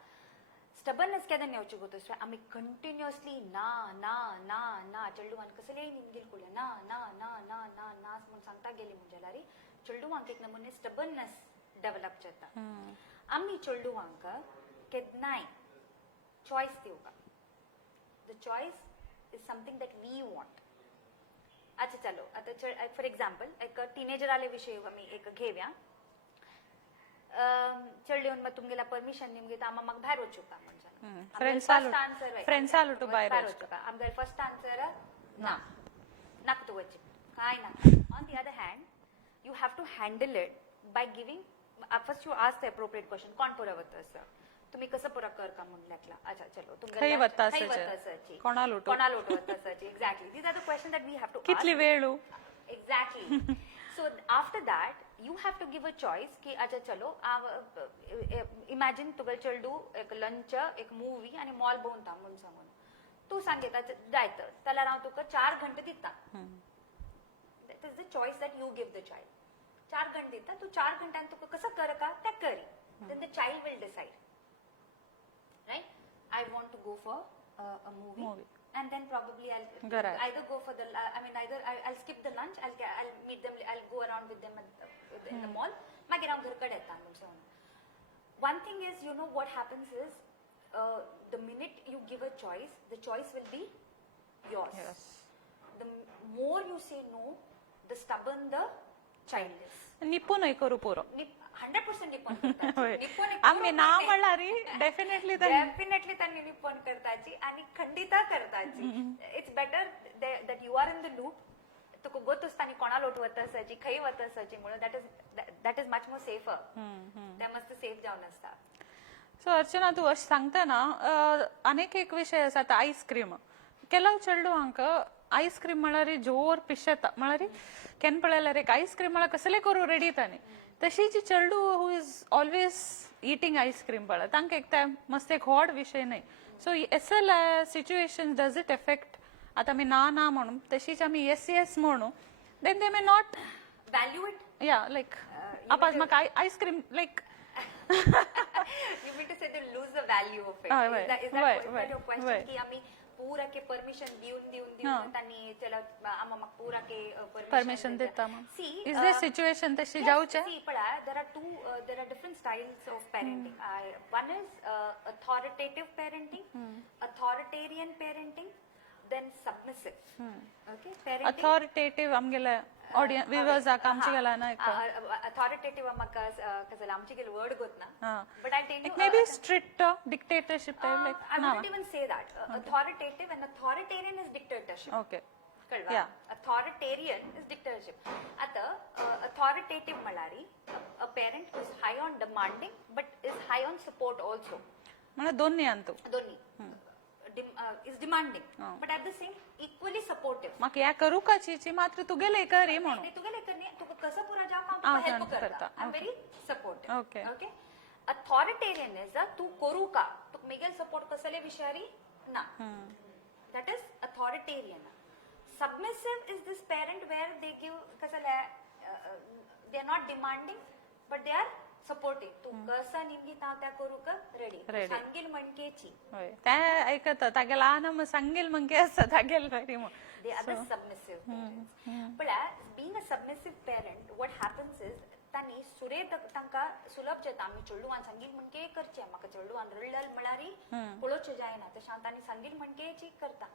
स्टबननेस केदन येवची गोतोस आमी कंटिन्युअसली ना ना ना ना चेडूवान कसले निमगेल कुल्या ना ना ना ना ना ना म्हण सांगता गेली म्हणजे चेडूवांक एक नमुने स्टबननेस डेव्हलप जाता आमी चेडूवांक केदनाय चॉइस दिवका the choice is something that we want अच्छा चलो आता फॉर एक्झाम्पल एक टीनेजराले विषय आमी एक घेवया चेडून मग तुमगेला परमिशन निमगे आमा म्हाका भायर वचूका म्हणजे फ्रेंड्स आलू भायर वचूका आमगे फर्स्ट आन्सर ना नाक तू वच काय ना on the other hand you have to handle it by giving first you ask the appropriate question कोण पुरा वतस तुम्ही कसं पुरा कर का म्हणल्याकला अच्छा चलो खंय वतासाची तुमगे कोणाल वतासाची exactly these are the question that we have to कितली वेळू exactly so after that you have to give a choice ki acha chalo imagine तुगल चेडू एक लंच एक मूवी आणि मॉल बोनता म्हणून सांगून तू सांगेता जायत त्याला राव तुका 4 घंटे दिता that is the choice that you give the child 4 घंटे दिता तू 4 घंट्यान तुका कसं कर का त्या करी then the child will decide right I want to go for a movie and then probably I'll either go for the I'll skip the lunch I'll meet them I'll go around with them in the mall मागीर हांव घरा कडेन येता म्हणून one thing is you know what happens is the minute you give a choice the choice will be yours the more you say no the stubborn the child is निपुणय करू पुरो 100% निपुण करता आम्ही ना म्हणल्यारी डेफिनेटली त्यांनी निपुण करताची आणि खंडिता करताची it's better that you are in the loop तुका गोतूस तानी कोणाला उठवत असायची खंय वत असायची म्हणून that is much more safer ते मस्त सेफ जावन आसता सो अर्चना तू अशें सांगता ना अनेक एक विषय आसा आतां आईस्क्रीम ಕೆಲವು चेडूवांक आईस्क्रीम म्हळ्यार जोर पिशेता म्हळ्यार केन्ना पळयल्यार एक आईस्क्रीम म्हळ्यार कसले करू रेडी तांणी तशी जी चेडू who is always eating ice cream पळय तांकां एक मस्त एक व्हड विषय न्हय सो एसल सिच्युएशन डज इट एफेक्ट आता आमी ना ना म्हणून तशीच आमी येस येस म्हणू then they may not value it या लायक आपास म्हाका ice cream like you mean to say they lose the value of it is that your question ki ami pura ke permission दिवून त्यांनी चला आम्हा म्हाका पूरा के परमिशन देता see is there situation तशी जाऊचे see पळा there are different styles of parenting one is authoritative parenting authoritarian parenting then submissive okay parenting authoritative आमगेला audience viewers आमची गेला ना authoritative म्हाका कसला आमची गेल वर्ड गोत ना but I tell you maybe strict dictatorship type like I wouldn't even say that authoritative and authoritarian is dictatorship okay कळवा authoritarian is dictatorship आता authoritative म्हळ्यारी a parent who is high on demanding but is high on support also म्हणजे दोन्ही आणतो दोन्ही is demanding but at the same equally supportive माका या करू का चीची मात्र तू गेले करी म्हणून तू गेले करणे तू कसं पुरा जाव का तू हेल्प करता I am very supportive okay authoritarian is तू करू का तू मिगेल सपोर्ट कसले विचारी ना that is authoritarian submissive is this parent where they give कसले they are not demanding but they are supporting तू कसं निमगी त्या करू का रेडी सांगील म्हणकेची होय त्या ऐकत तागेला आनम सांगील म्हणके असता तागेल बरी मग they are the submissive parents पण being a submissive parent what happens is तानी सुरे तांका सुलभ जाता आमी चेडूवान सांगील म्हणके करचे म्हाका चेडूवान रडल म्हळ्यारी पळोवचे जायना तशें तानी सांगील म्हणकेची करता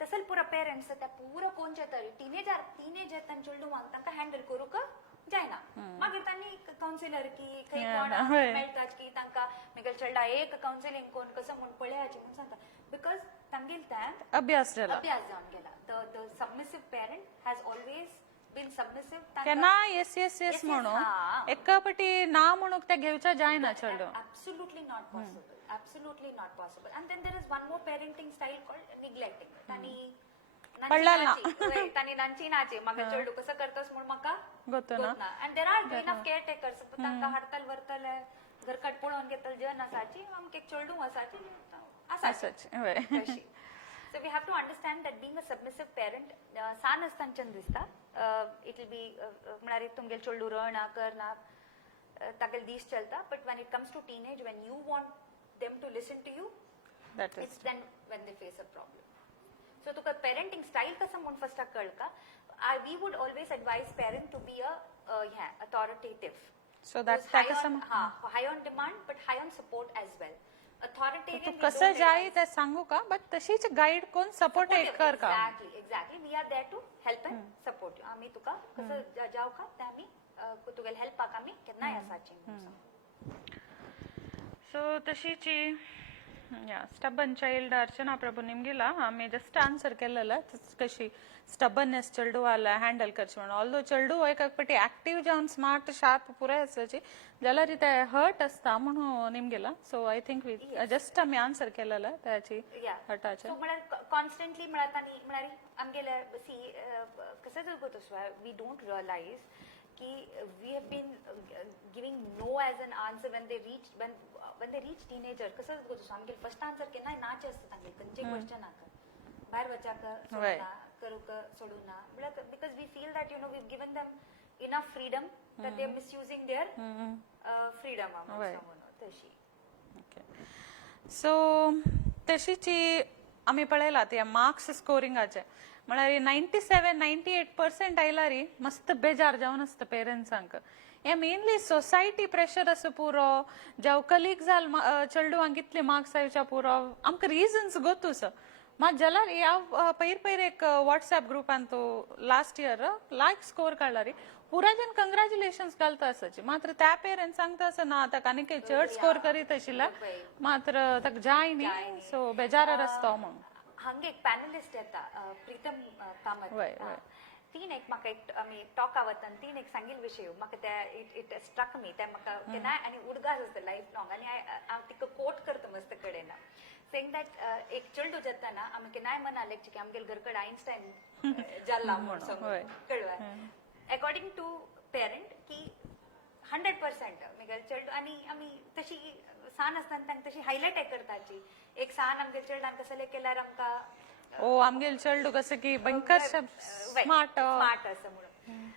तसल पुरा पेरेंट्स त्या पुरा कोणचे तरी टीनेजर तांचे चेडूवान तांका हँडल करू का जायना मागीर तांणी काउन्सिलर की खंय कोण मेळटात की तांकां मिगेल चेडा एक काउन्सिलिंग कोण कसं म्हूण पळयाची म्हूण सांगता बिकॉज तांगेल त्या अभ्यास जावन गेला the submissive parent has always been submissive केन्ना येस येस येस म्हणून एका पटी ना म्हणून त्या घेवच्या जायना चेडो absolutely not possible and then there is one more parenting style called neglecting तांणी पडलाल तांणी नांची नाचे म्हाका चेडू कसं करतस म्हूण म्हाका गोतो ना and there are enough caretakers तांकां हाडतल व्हरतले घरकाट पळोवन घेतल जन आसाची आमकां एक चेडू आसाची आसाची वय So we have to understand that being a submissive parent सान आसतांच्यान दिसता it will be म्हळ्यार तुमगेल चेडू रळना करना तागेल दीस चलता but when it comes to teenage when you want them to listen to you that is it's then when they face a problem. So Tuka parenting style कसं म्हणून first कळ का we would always advise parent to be a authoritative. So that's high on demand but high on support as well. तू कसं जाई ते सांगू का but तशीच गाईड कोण सपोर्ट एक कर का exactly we are there to help and support you आम्ही तुका कसं जाऊ का ते आम्ही तुगेल हेल्पाक आम्ही केन्नाय आसाची सो तशीची स्टबन चाइल्ड अर्चना प्रभू निमगेला आम्ही जस्ट आन्सर केलेला कशी स्टबननेस चेडू वाला हँडल करची म्हणून ऑल्दो चेडू एक पटी ऍक्टिव्ह जावन स्मार्ट शार्प पुराय आसची जाल्यार ते हर्ट आसता म्हणून निमगेला so I think we just आम्ही आन्सर केलेला त्याची हर्टाचे सो म्हळ्यार कॉन्स्टंटली म्हळ्यार आमगेले सी कसं जगत वी डोंट रियलाइज कि we have been giving no as an answer when they reach teenager कसं गोष्ट आमगे फर्स्ट आन्सर केन्ना नाचे असतं तांगे खंयचे क्वेश्चन आका भायर वचाका सोडना करूक सोडूना म्हळ्यार because we feel that you know we have given them enough freedom that they are misusing their freedom तशी सो तशीची आम्ही पळयला ते मार्क्स स्कोरिंगाचे म्हळ्यार 97-98% आयला री मस्त बेजार जावन आसता पेरेंट्सांक हे मेनली सोसायटी प्रेशर असो पुरो जाव कलीग जाल चेडूवांक कितले मार्क्स आयच्या पुरो आमकां रिजन्स गोतूस मात जाल्यार ह्या पयर एक व्हॉट्सएप ग्रुपान तो लास्ट इयर लायक स्कोर काडला री पुराजन कंग्रॅच्युलेशन्स घालता आसाची मात्र त्या पेरेंट्स सांगता असं ना ताका आनी काही चड स्कोर करीत आशिल्ला मात्र ताका जाय न्ही सो बेजारार आसता म्हणून हांगे एक पॅनलिस्ट येता प्रीतम कामत तीन एक म्हाका एक आमी टॉक आवतान तीन एक सांगिल विशय म्हाका ते इट स्ट्रक मी ते म्हाका केन्नाय आनी उडगास आसता लायफ लॉंग आनी हांव तिका कोट करता मस्त कडेन सेंग दॅट एक चेडू जेतना आमी केन्नाय मनाले की आमगेल घरकड आयन्स्टायन जाल्ला म्हणून कळवा अकॉर्डिंग टू पेरंट की 100% म्हगेल चेडू आनी आमी तशी सान आसतना तांकां तशी हायलायट करताची एक सान आमगेल चेडून कसले केल्यार आमकां ओ आमगेल चेडू कसं की भयंकर स्मार्ट असं म्हणून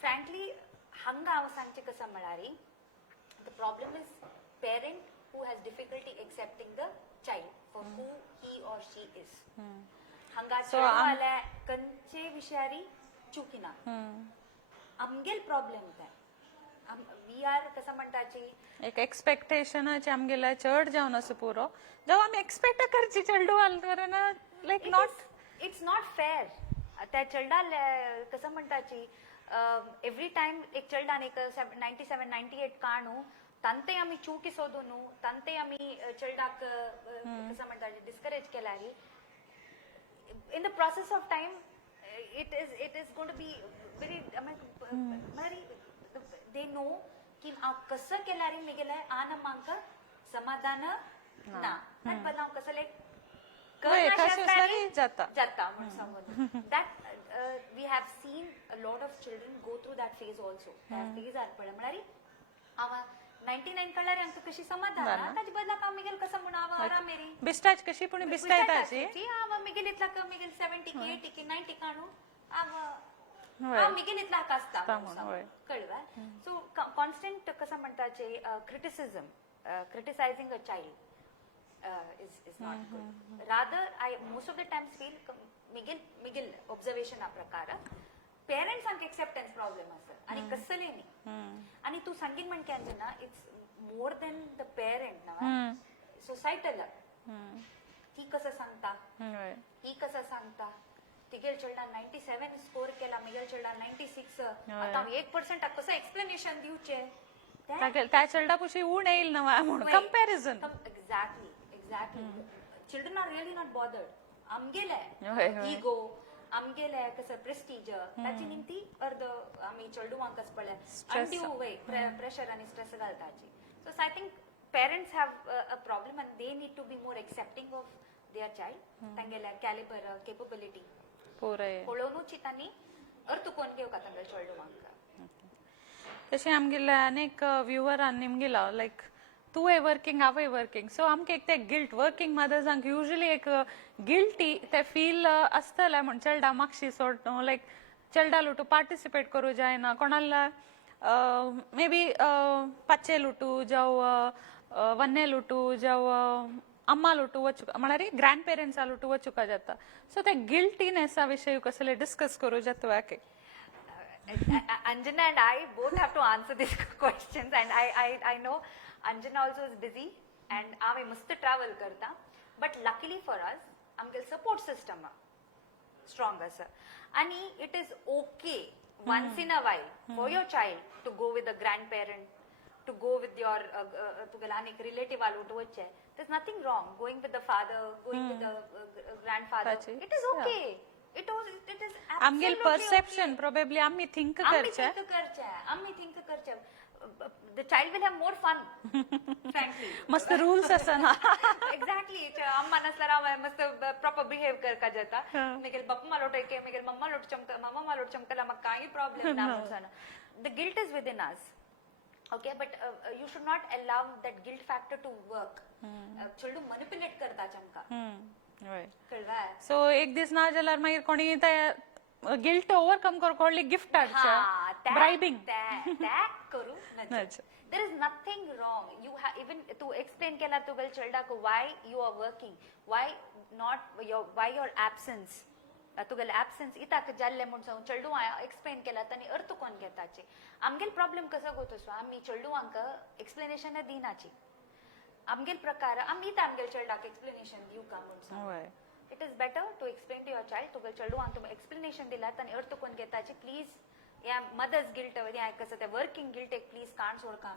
फ्रँकली हांगा हांव सांगचें कसं म्हळ्यार the problem is parent who has difficulty accepting the child for who he or she is हांगा चेडूवाल्या खंयचे विशयारी चुकिना आमगेल प्रॉब्लेम ते वी आर कसं म्हणटाची एक एक्सपेक्टेशनाचे आमगेला चड जावन असो पुरो जेव्हा आमी एक्सपेक्ट करची चेडू वाल लायक इट्स नॉट फेअर त्या चेडा कसं म्हणटाची एव्हरी टाइम एक चेडा एक 97-98 काणू तांते आमी चुकी सोदू न्हू तांते आमी चेडाक कसं म्हणटाची डिस्करेज केल्यार in the process of time it is going to be very they know की कसं केल्यार मिगेले आन आमकां समाधान ना आणि पण हांव कसं लायक जाता म्हणून समज that we have seen a lot of children go through that phase also त्या फेजार पळय म्हळ्यार हांव 99 कळल्यार हांकां कशी समाधान ताजे बदलाक हांव मिगेल कसं म्हणून हांव आरामेरी बिस्टाच कशी पूण बिस्टायताची हांव मिगेल इतला मिगेल 70 की 80 की 90 काणू हांव मिगेल इतला आसता कळवा सो कॉन्स्टंट कसं म्हणटाचे criticising a child is not good. Rather, I most of the times feel Miguel observation प्रकार पेरेंट्स हांक एक्सेप्टन्स प्रॉब्लेम आसा आनी कसले न्ही आनी तू सांगीन म्हण केन्ना ना it's more than the parent ना सोसायटल ती कसं सांगता ही कसं सांगता तिगेल चेडा 97 स्कोर केला मिगेल चेडा 96 आता 1% कसं एक्सप्लेनेशन दिवचे त्या चेडा पशी उण येईल ना म्हणून comparison exactly children are really not bothered आमगेले इगो आमगेले कसं प्रेस्टीज ताची निमती अर्द आमी चेडूवांकच पळय अनड्यू वे प्रेशर आनी स्ट्रेस घालताची so I think parents have a problem आनी they need to be more accepting of their child तांगेले कॅलिबर केपेबिलिटी पुरे पळोवनूच तांणी अर्थ कोण घेव का तांगेल चेडवांक तशें आमगेले अनेक व्ह्युअरान निमगेला लायक तुवें वर्किंग हांवें वर्किंग सो आमकां एक ते गिल्ट वर्किंग मदर्सांक युजली एक गिल्टी ते फील आसतले म्हण चेडा मागशी सोड लायक चेडा लुटू पार्टिसिपेट करूं जायना कोणाला मे बी पाचे लुटू जावं वन्ने लुटू जावं अम्मा लुटू वचूक म्हळ्यार ग्रँड पेरेंट्सा लुटू वचूका जाता सो ते गिल्टीनेसा विशयी कसले डिस्कस करूं जाता याके Anjana and I both have to answer these questions, and I know Anjana also is busy, and आम्ही मस्त travel करता, but luckily for us, आमगे support system strong आसा, आणि it is okay once in a while for your child to go with a grandparent, to go with your तुगेला अनेक relative आलो तो वच्चे, there's nothing wrong going with the father, going with the grandfather, it is okay. It is आमगेल perception probably आम्ही think करचे the child will have more fun frankly मस्त rules असा ना exactly अम्मा नसला मस्त proper behave करका जाता मेगेल बाप मालोट के मेगेल mamma लोट चमका मामा मालोट चमकला मग काही problem ना म्हणसाना the guilt is within us okay but you should not allow that guilt factor to work चेडू manipulate करता चमका सो एक दीस ना जाल्यार मागीर कोणी ते गिल्ट ओवरकम करकोडली गिफ्ट हाडचे ब्राइबिंग करू there is nothing wrong you have even to explain केला तुगेल चेडूक why you are working why your absence तुगेल absence इताक जाल्ले म्हण सांग चेडू एक्सप्लेन केला तनी अर्थ कोण घेताचे आमगेल प्रॉब्लेम कसो गोतसो आमी चेडूवांक एक्सप्लेनेशन दिनाची आमगेल प्रकार आमी आमगेल चेडूक एक्सप्लेनेशन दिव का म्हण सांग it is better to explain to your child तुगेल चेडूवांक तुमी एक्सप्लेनेशन दिला तनी अर्थ कोण घेताची प्लीज या मदर्स गिल्ट या कसं ते वर्किंग गिल्ट एक प्लीज कांट सोडका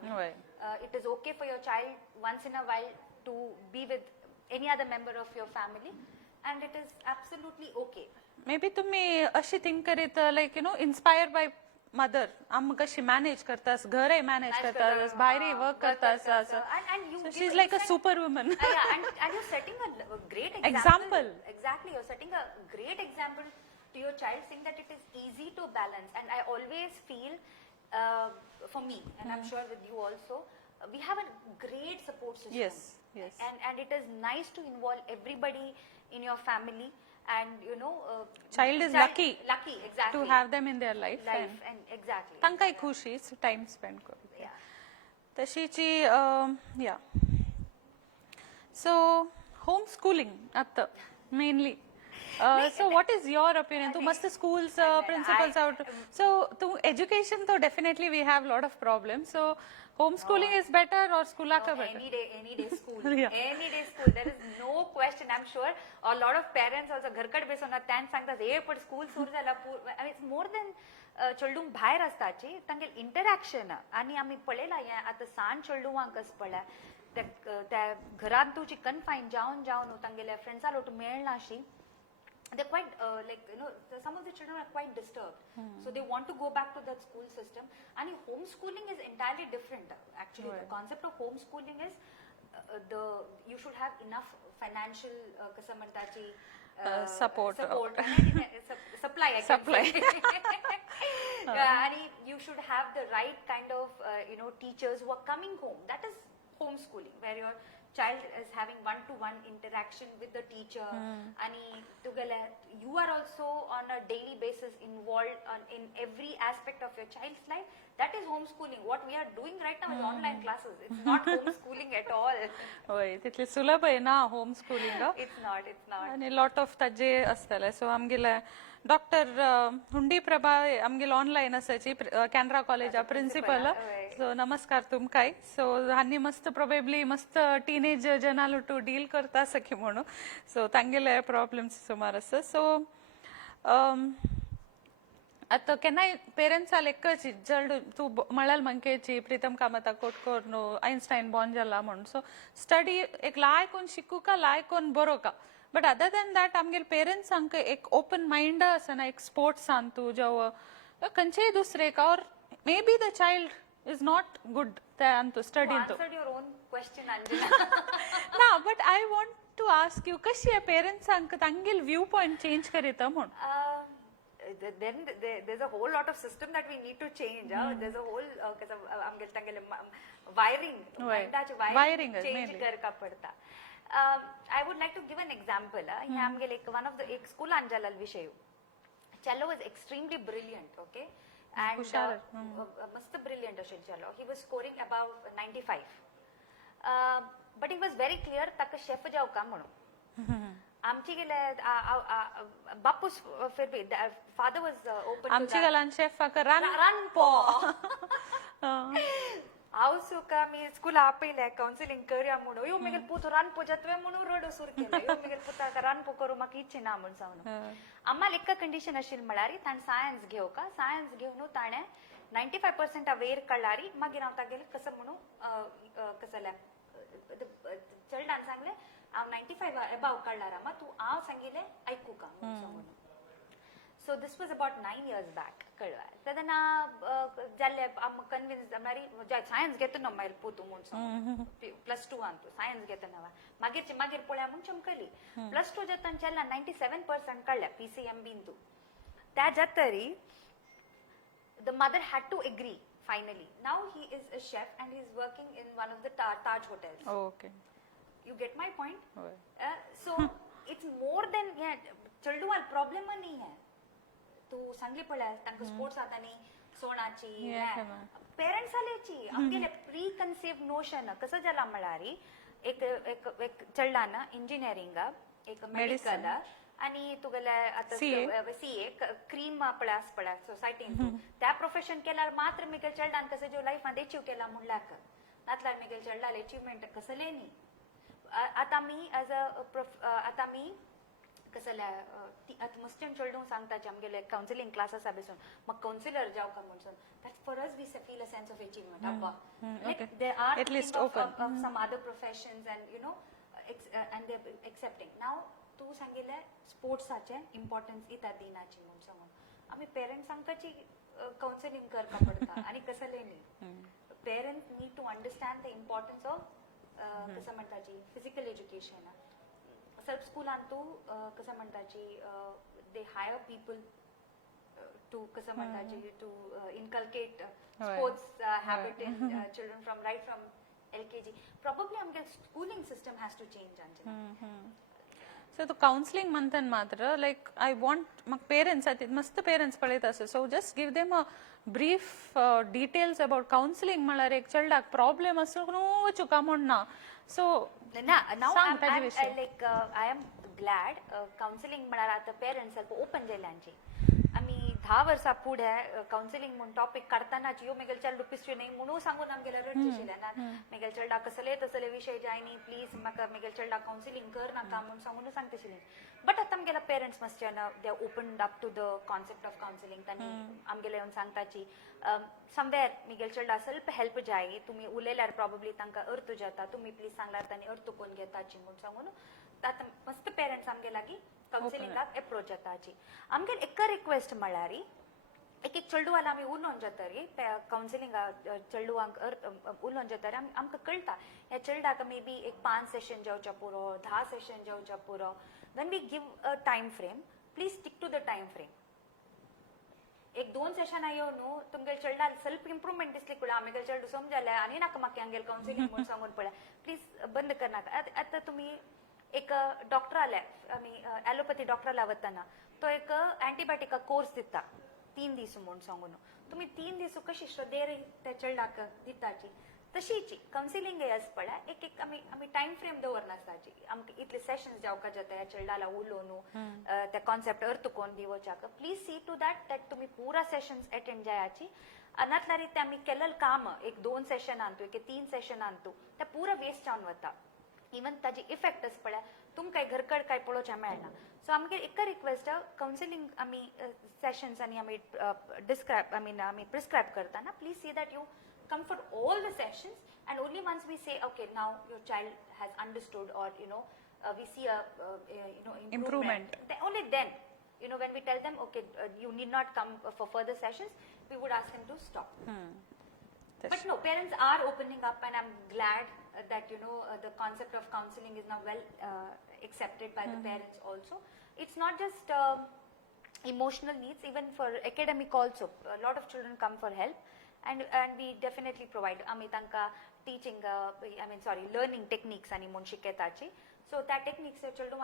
it is okay for your child once in a while to be with any other member of your family and it is absolutely okay maybe तुम्ही अशी think करीत like you know inspire by mother आम कशी manage करतास घरय manage करतास भायरय work करतास so she is like a superwoman and you're setting a great example exactly you're setting a great example to your child saying that it is easy to balance and I always feel for me and I'm sure with you also we have a great support system yes and it is nice to involve everybody in your family and you know child is lucky exactly to have them in their life and exactly तांकाय खुशी time spend करू तशीची या so home schooling आता mainly so what is your opinion tu must schools principals out so to education though definitely we have lot of problems so homeschooling is better or school ka better any day school any day school there is no question I'm sure a lot of parents also घरकड बेसोना त्यान सांगतात हे पण school सुरू झाला it's more than चेडूंक भायर आसताची तांगेल interaction आनी आमी पळयला हे आतां सांज चेडूवांकच पळय त्या घरांत तुजी कन्फायन जावन तांगेल्या फ्रेंड्सा लोट मेळनाशी they're quite like you know some of the children are quite disturbed so they want to go back to that school system and homeschooling is entirely different actually the concept of homeschooling is you should have enough financial kasamantachi support supply and you should have the right kind of you know teachers who are coming home that is homeschooling where your child is having one-to-one interaction with the teacher and you are also on a daily basis involved in every aspect of your child's life that is homeschooling what we are doing right now is online classes it's not homeschooling at all होय तितले सुलभ आहे ना homeschooling it's not आणि lot of ताजे असतले so आमगेले doctor हुंडी प्रभा आमगेले online आसाची Canara कॉलेजा principal so नमस्कार तुमकाय सो हानी मस्त प्रोबेबली मस्त टीनेज जनालू टू डील करता सखी म्हणू सो तांगेले प्रॉब्लेम्स सुमार आसा सो आता केन्नाय पेरेंट्सा लेक्कची जड तू म्हळ्यार मंकेची प्रीतम कामता कोटकोर नो आयन्स्टाईन बॉर्न जाला म्हणून सो स्टडी एक लाय कोण शिकू का लाय कोण बरो का बट अदर दॅन दॅट आमगेल पेरेंट्स हांका एक ओपन माइंड आसना एक स्पोर्ट्स तू जाव खंयचेय दुसरे का और maybe the child is not good to study ना but I want to ask you कशी पेरेंट्स हांका तांगेल व्यू पॉइंट चेंज करीत म्हणून there's a whole lot of system that we need to change. There's a whole wiring Wiring is change mainly. करना पड़ता. I would like to give an example. यहाँ आमगे like one of the एक school अंजालल विषय. Cello is extremely brilliant, okay, and हुशार, must brilliant असेल cello. He was scoring above 95. But he was very clear तक chef जाऊ का म्हणून. आमची गेले बापूस फिर भी father was open आमची to that. गलान शेफ रन पो हाऊ सुका मी स्कूल आपेले काउन्सिलिंग करूया म्हणून यो मेगेल पुत रन पो जतवे म्हणून रडो सुरू केलं यो मेगेल पुता रन पो करू म्हाका इच्छे ना म्हणून सांगून आम्हाला एक कंडिशन आशिल्ली म्हळ्यार ताणें सायन्स घेव का सायन्स घेवन ताणें 95% वेर काडल्यार मागीर हांव तागेलें कसं म्हणून कसं चलडान सांगलें हांव 95 एबाव काडल्यार मा तूं हांव सांगिल्लें आयकू का म्हणून सांगून. So this was about 9 years back. कळवा तदना जाल्ले आम कन्विन्स मारी सायन्स घेतना मागीर पोतू म्हणून +2 आणतो सायन्स घेतना मागीर पळया म्हणून चमकली +2 जाताना चल्ला 97% काडल्या PCM बिंदू त्या जातरी the mother had to agree finally. Now he is a chef and he is working in one of the Taj hotels. Okay. You get my point? So it's more than चलडू वाल problem नहीं है. तू सांगली पळय तांकां sports आतानी सोणाची parents आलेची आमगेले pre कन्सेव्ड notion कसं जाला म्हळ्यार एक एक एक चलडान इंजिनियरिंग एक मेडिकल आणि तुगेले आता CA क्रीम पळास पळा सोसायटीन त्या प्रोफेशन केल्यार मात्र मिगेल चलडान कसं जो लाईफान अचीव केला म्हणल्यार नातल्यार मिगेल चलडाल अचीवमेंट कसले न्ही. आता मी एज अ आता मी कसं आता मस्टन चलडू सांगताचे आमगेले काउन्सिलिंग क्लास आसा बसून मग काउन्सिलर जाव का म्हणून that for us we feel a sense of achievement अब्बा they are at least open some other professions and you know and they accepting. नाव तू सांगिल्ले स्पोर्ट्साचे इम्पॉर्टन्स इता दिनाची म्हणून सांगून आमी पेरेंट्सांकाची काउन्सिलिंग करपा पडटा आनी कसले न्ही. Parents need to understand the importance of कसं म्हणटाची फिजिकल एज्युकेशन. सर्व स्कूलान तू कसं म्हणटाची दे हायर पीपल टू कसं म्हणटाची to inculcate sports habit in children from right from LKG. Probably आमगे schooling system has to change Anjana. So the counseling म्हणतात मात्र like I want मग parents आहेत मस्त parents पळयत असो so just give them a brief details about counseling म्हळ्यार एक चलडाक प्रॉब्लेम असो नो चुका म्हणना so now I'm like I am glad counseling म्हळ्यार आता पेरेंट्स हेल्प ओपन जाल्यांची. आमी 10 वर्सां फुडें काउन्सिलिंग म्हणून टॉपिक काडटनाच यो मेगेल चेडू पिसच्यो न्ही म्हणून सांगून आमगेले रडचिशिल्ले ना मेगेल चेडा कसले तसले विशय जाय न्ही प्लीज म्हाका मेगेल चेडा काउन्सिलिंग कर नाका म्हणून सांगून सांगतशिल्ले. बट आतां आमगेले पेरेंट्स मातशे they opened up to the concept of counselling तांणी आमगेले येवन सांगताची समवेर मेगेल चेडा ಸ್ವಲ್ಪ हेल्प जाय तुमी उलयल्यार प्रॉब्ली तांकां अर्थ जाता तुमी प्लीज सांगल्यार तांणी अर्थ कोण घेताची म्हणून सांगून आतां मस्त पेरेंट्स आमगे लागीं काउन्सिलिंगाक अप्रोच जाताची. आमगे एक रिक्वेस्ट म्हळ्यार एक चेडू वाला आमी उलोवन जातरी काउन्सिलिंगा चेडूवांक उलोवन जातरी आमकां कळटा ह्या चेडूक मे बी एक 5 सेशन जावच्या पुरो 10 सेशन जावच्या पुरो. when we give a time frame please stick to the time frame. एक 2 सेशन आयो न्हू तुमगे चेडा सेल्फ इम्प्रूवमेंट दिसली कुळा आमगे चेडू समजले आनी नाका म्हाका हांगेल काउन्सिलिंग म्हणून सांगून पळय प्लीज बंद करनाका. आतां तुमी एक डॉक्टर आले आमी ॲलोपॅथी डॉक्टराला वतना तो एक अँटीबायोटिका कोर्स दिता 3 दीस म्हणून सांगून तुमी 3 दीस कशी श्रद्धेर त्या चेडलाक दिताची तशीची काउन्सिलिंग आस पळय एक एक आमी टायम फ्रेम दवरनासताची आमकां इतले सेशन्स जावका जाता ह्या चेडला उलोवन त्या कॉन्सेप्ट अर्थ कोण दिवच्याक प्लीज सी टू दॅट तुमी पुरा सेशन्स अटेंड जायाची. नातल्यार ते आमी केलेलें काम एक 2 सेशनान तू एक 3 सेशनान तू ते पुरा वेस्ट जावन वता. इवन ताजी इफेक्ट पळय तुमकां घरकड काय पळोवचें मेळना. सो आमगे एक रिक्वेस्ट काउन्सिलिंग आमी सेशन्स आनी आमी डिस्क्रायब आमी प्रिस्क्रायब करतना please see that you come for all the sessions and only once we say okay now your child has understood or we see a improvement. Only then when we tell them okay you need not come for further sessions we would ask them to stop. But no, parents are opening up and I'm glad that the concept of counseling is now well accepted by the parents also. It's not just emotional needs, even for academic also. A lot of children come for help, and we definitely provide. Ami tanka teaching, learning techniques ani mon shiketachi. So that techniques children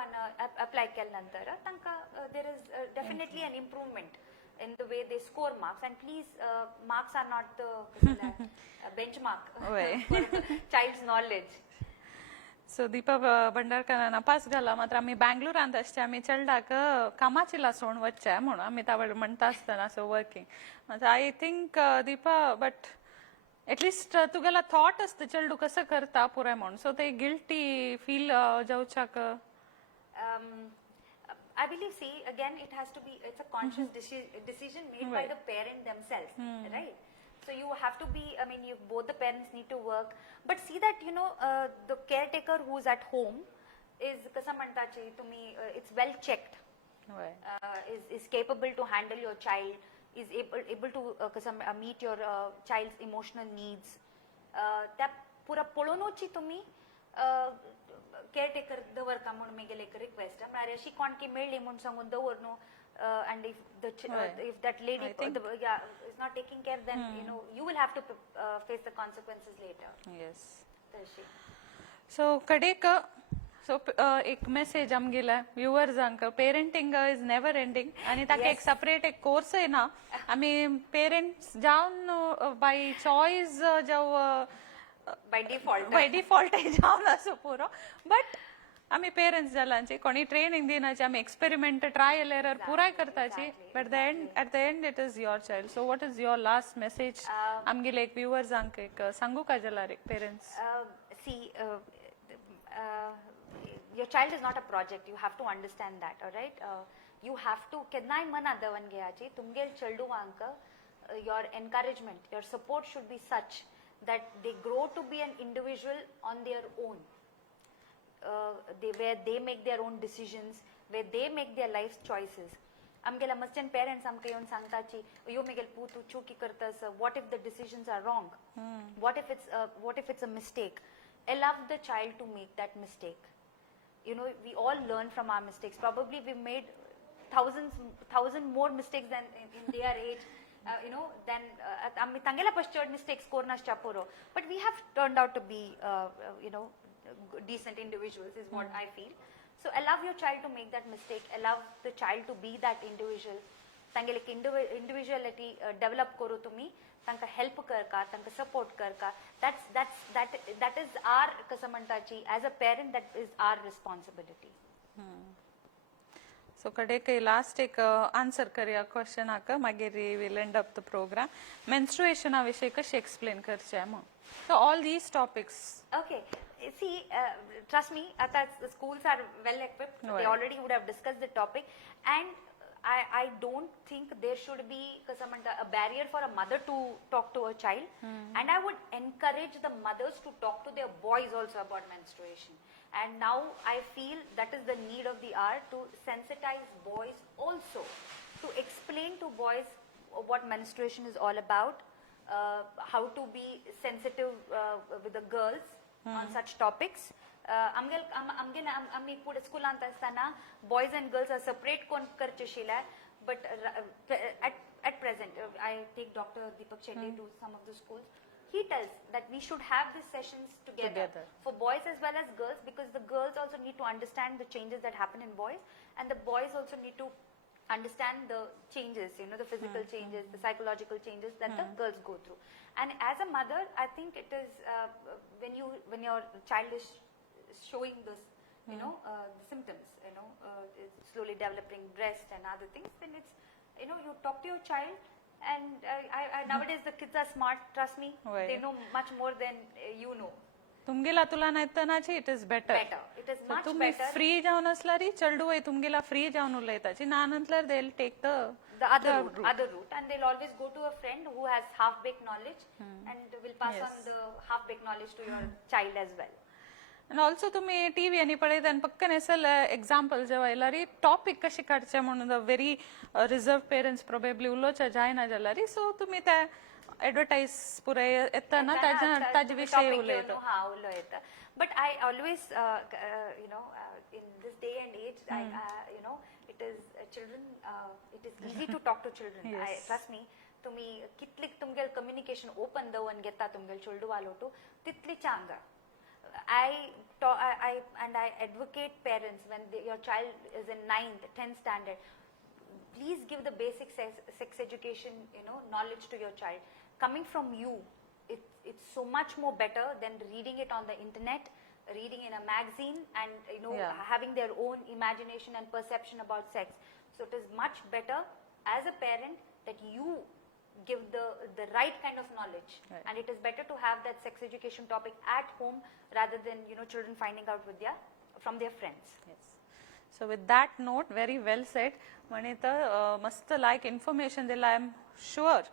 apply kel nantara tanka there is definitely an improvement in the way they score marks. And please, marks are not the benchmark for child's knowledge. So Deepa Bhandarkar नपास घाला मात्र आम्ही बँगलोरांत असते आम्ही चलडाक कामाची सोडून वच्चे म्हणून आम्ही तावड म्हणटा आसतना so working I think Deepa but at least तुगेला थॉट असतं चलडू कसं करता पुरे म्हणून सो ते गिल्टी फील जावच्याक I believe, see, again, it has to be, it's a conscious decision made by the parent themselves, right? So you have to be, I mean, both the parents need to work, but see that, the caretaker who's at home is, it's well checked, is capable to handle your child, is able to meet your child's emotional needs. त्या पुरा पळोवनूच तुम्ही caretaker दवर का म्हणून मेगेले एक request म्हळ्यार अशी कोण की मेळ्ळी म्हणून सांगून दवर न्हू and if that lady is not taking care, then you will have to face the consequences later. Yes. So कडेक सो एक मेसेज आमगेला व्ह्युअर्सांक पेरेंटिंग इज नेवर एंडिंग आणि ताका एक सेपरेट एक कोर्स आहे ना आम्ही पेरेंट्स जावन बाय चॉईस जाव by default जावन असो पुरो बट आम्ही पेरेंट्स जालांची कोणी ट्रेनिंग दिनाची आम्ही एक्सपेरिमेंट ट्रायल एरर पुराय करताची but at the end it is your child so what is your last message आमगेले एक व्ह्युअर्सांक एक सांगू का जाल्यार एक parents see your child is not a project, you have to understand that, all right? You have to kednai mana davan geyachi tumgel chaldu anka your encouragement, your support should be such that they grow to be an individual on their own, where they make their own decisions, where they make their life choices. Amgela mustn parents amke yon sangtachi yo miguel putu chuki kartas, what if the decisions are wrong, what if it's a mistake. Allow the child to make that mistake. We all learn from our mistakes. Probably we made thousand more mistakes than in their age, than ammi tangela pashchod mistakes korna chaporo, but we have turned out to be decent individuals is what I feel. So allow your child to make that mistake, allow the child to be that individual. तांगेले individuality develop करू तुम्ही तांका help करका तांका support Karka that is our कसं म्हणताची as a parent that is our responsibility. So कडेक last एक answer करूया क्वेश्चनाक मागीर will end up the programme मेन्स्ट्रुएशना विषयी कशें एक्सप्लेन करचें म्हणून so all these topics Okay, see, trust me, the schools are well equipped. They already would have discussed the topic, and I don't think there should be a barrier for a mother to talk to a child, and I would encourage the mothers to talk to their boys also about menstruation. And now I feel that is the need of the hour, to sensitize boys also, to explain to boys what menstruation is all about, how to be sensitive with the girls on such topics. आम्ही पुढे स्कूलांत असताना boys and girls are separate कोण करचे शिला, but at present I take Dr. Deepak Chetty to some of the schools. He tells that we should have these sessions together for boys as well as girls, because the girls also need to understand the changes that happen in boys, and the boys also need to understand the changes, the physical changes, the psychological changes that the girls go through. And as a mother, I think it is when your child is showing this, the symptoms, it's slowly developing breast and other things, then it's, you talk to your child, and nowadays the kids are smart, trust me, they know much more than you know. तुमगेला तुला नायतनाची it is better It is much तुम्ही better. Free जावन असल्यारी चलडू वय तुमगेला free जावन उलयताची नानंतल्यार they will take the other route, and they'll always go to a friend who has half baked knowledge, and will pass on the half baked knowledge to your child as well. And also तुम्ही TV आणि पळयता आनी पक्कन acyl example जेव्हा येयल्यारी topic कशें काडचें म्हणून very reserve parents probably उलोवचें जायना जाल्यार सो तुम्ही त्या एडवर्टाइज पुराय येता ना ताजे विशय उलयता. But I always in this day and age, it it is children. It is easy to talk to children. Yes. Trust me. तुम्ही कितली तुमगेल कम्युनिकेशन ओपन दवन घेता तुमगेल चेडू वालोटू तितली चांगा. I advocate parents when your child is in 9th, 10th standard. Please give the basic sex education, knowledge to your child. Coming from you, it's so much more better than reading it on the internet, reading in a magazine, and having their own imagination and perception about sex. So it is much better as a parent that you give the right kind of knowledge, and it is better to have that sex education topic at home rather than children finding out from their friends. Yes. So with that note, very well said. Manita mast like information dilla. I am sure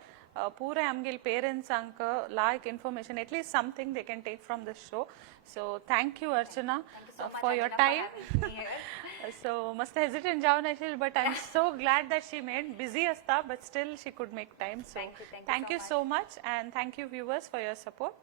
pure amgil parents ank like information, at least something they can take from the show. So thank you, Archana, Thank you so much, for your Anjana, time. for having me here. So must hesitant jaun ashil, but I'm so glad that she made busy asta, but still she could make time. So Thank you so much, and thank you viewers for your support.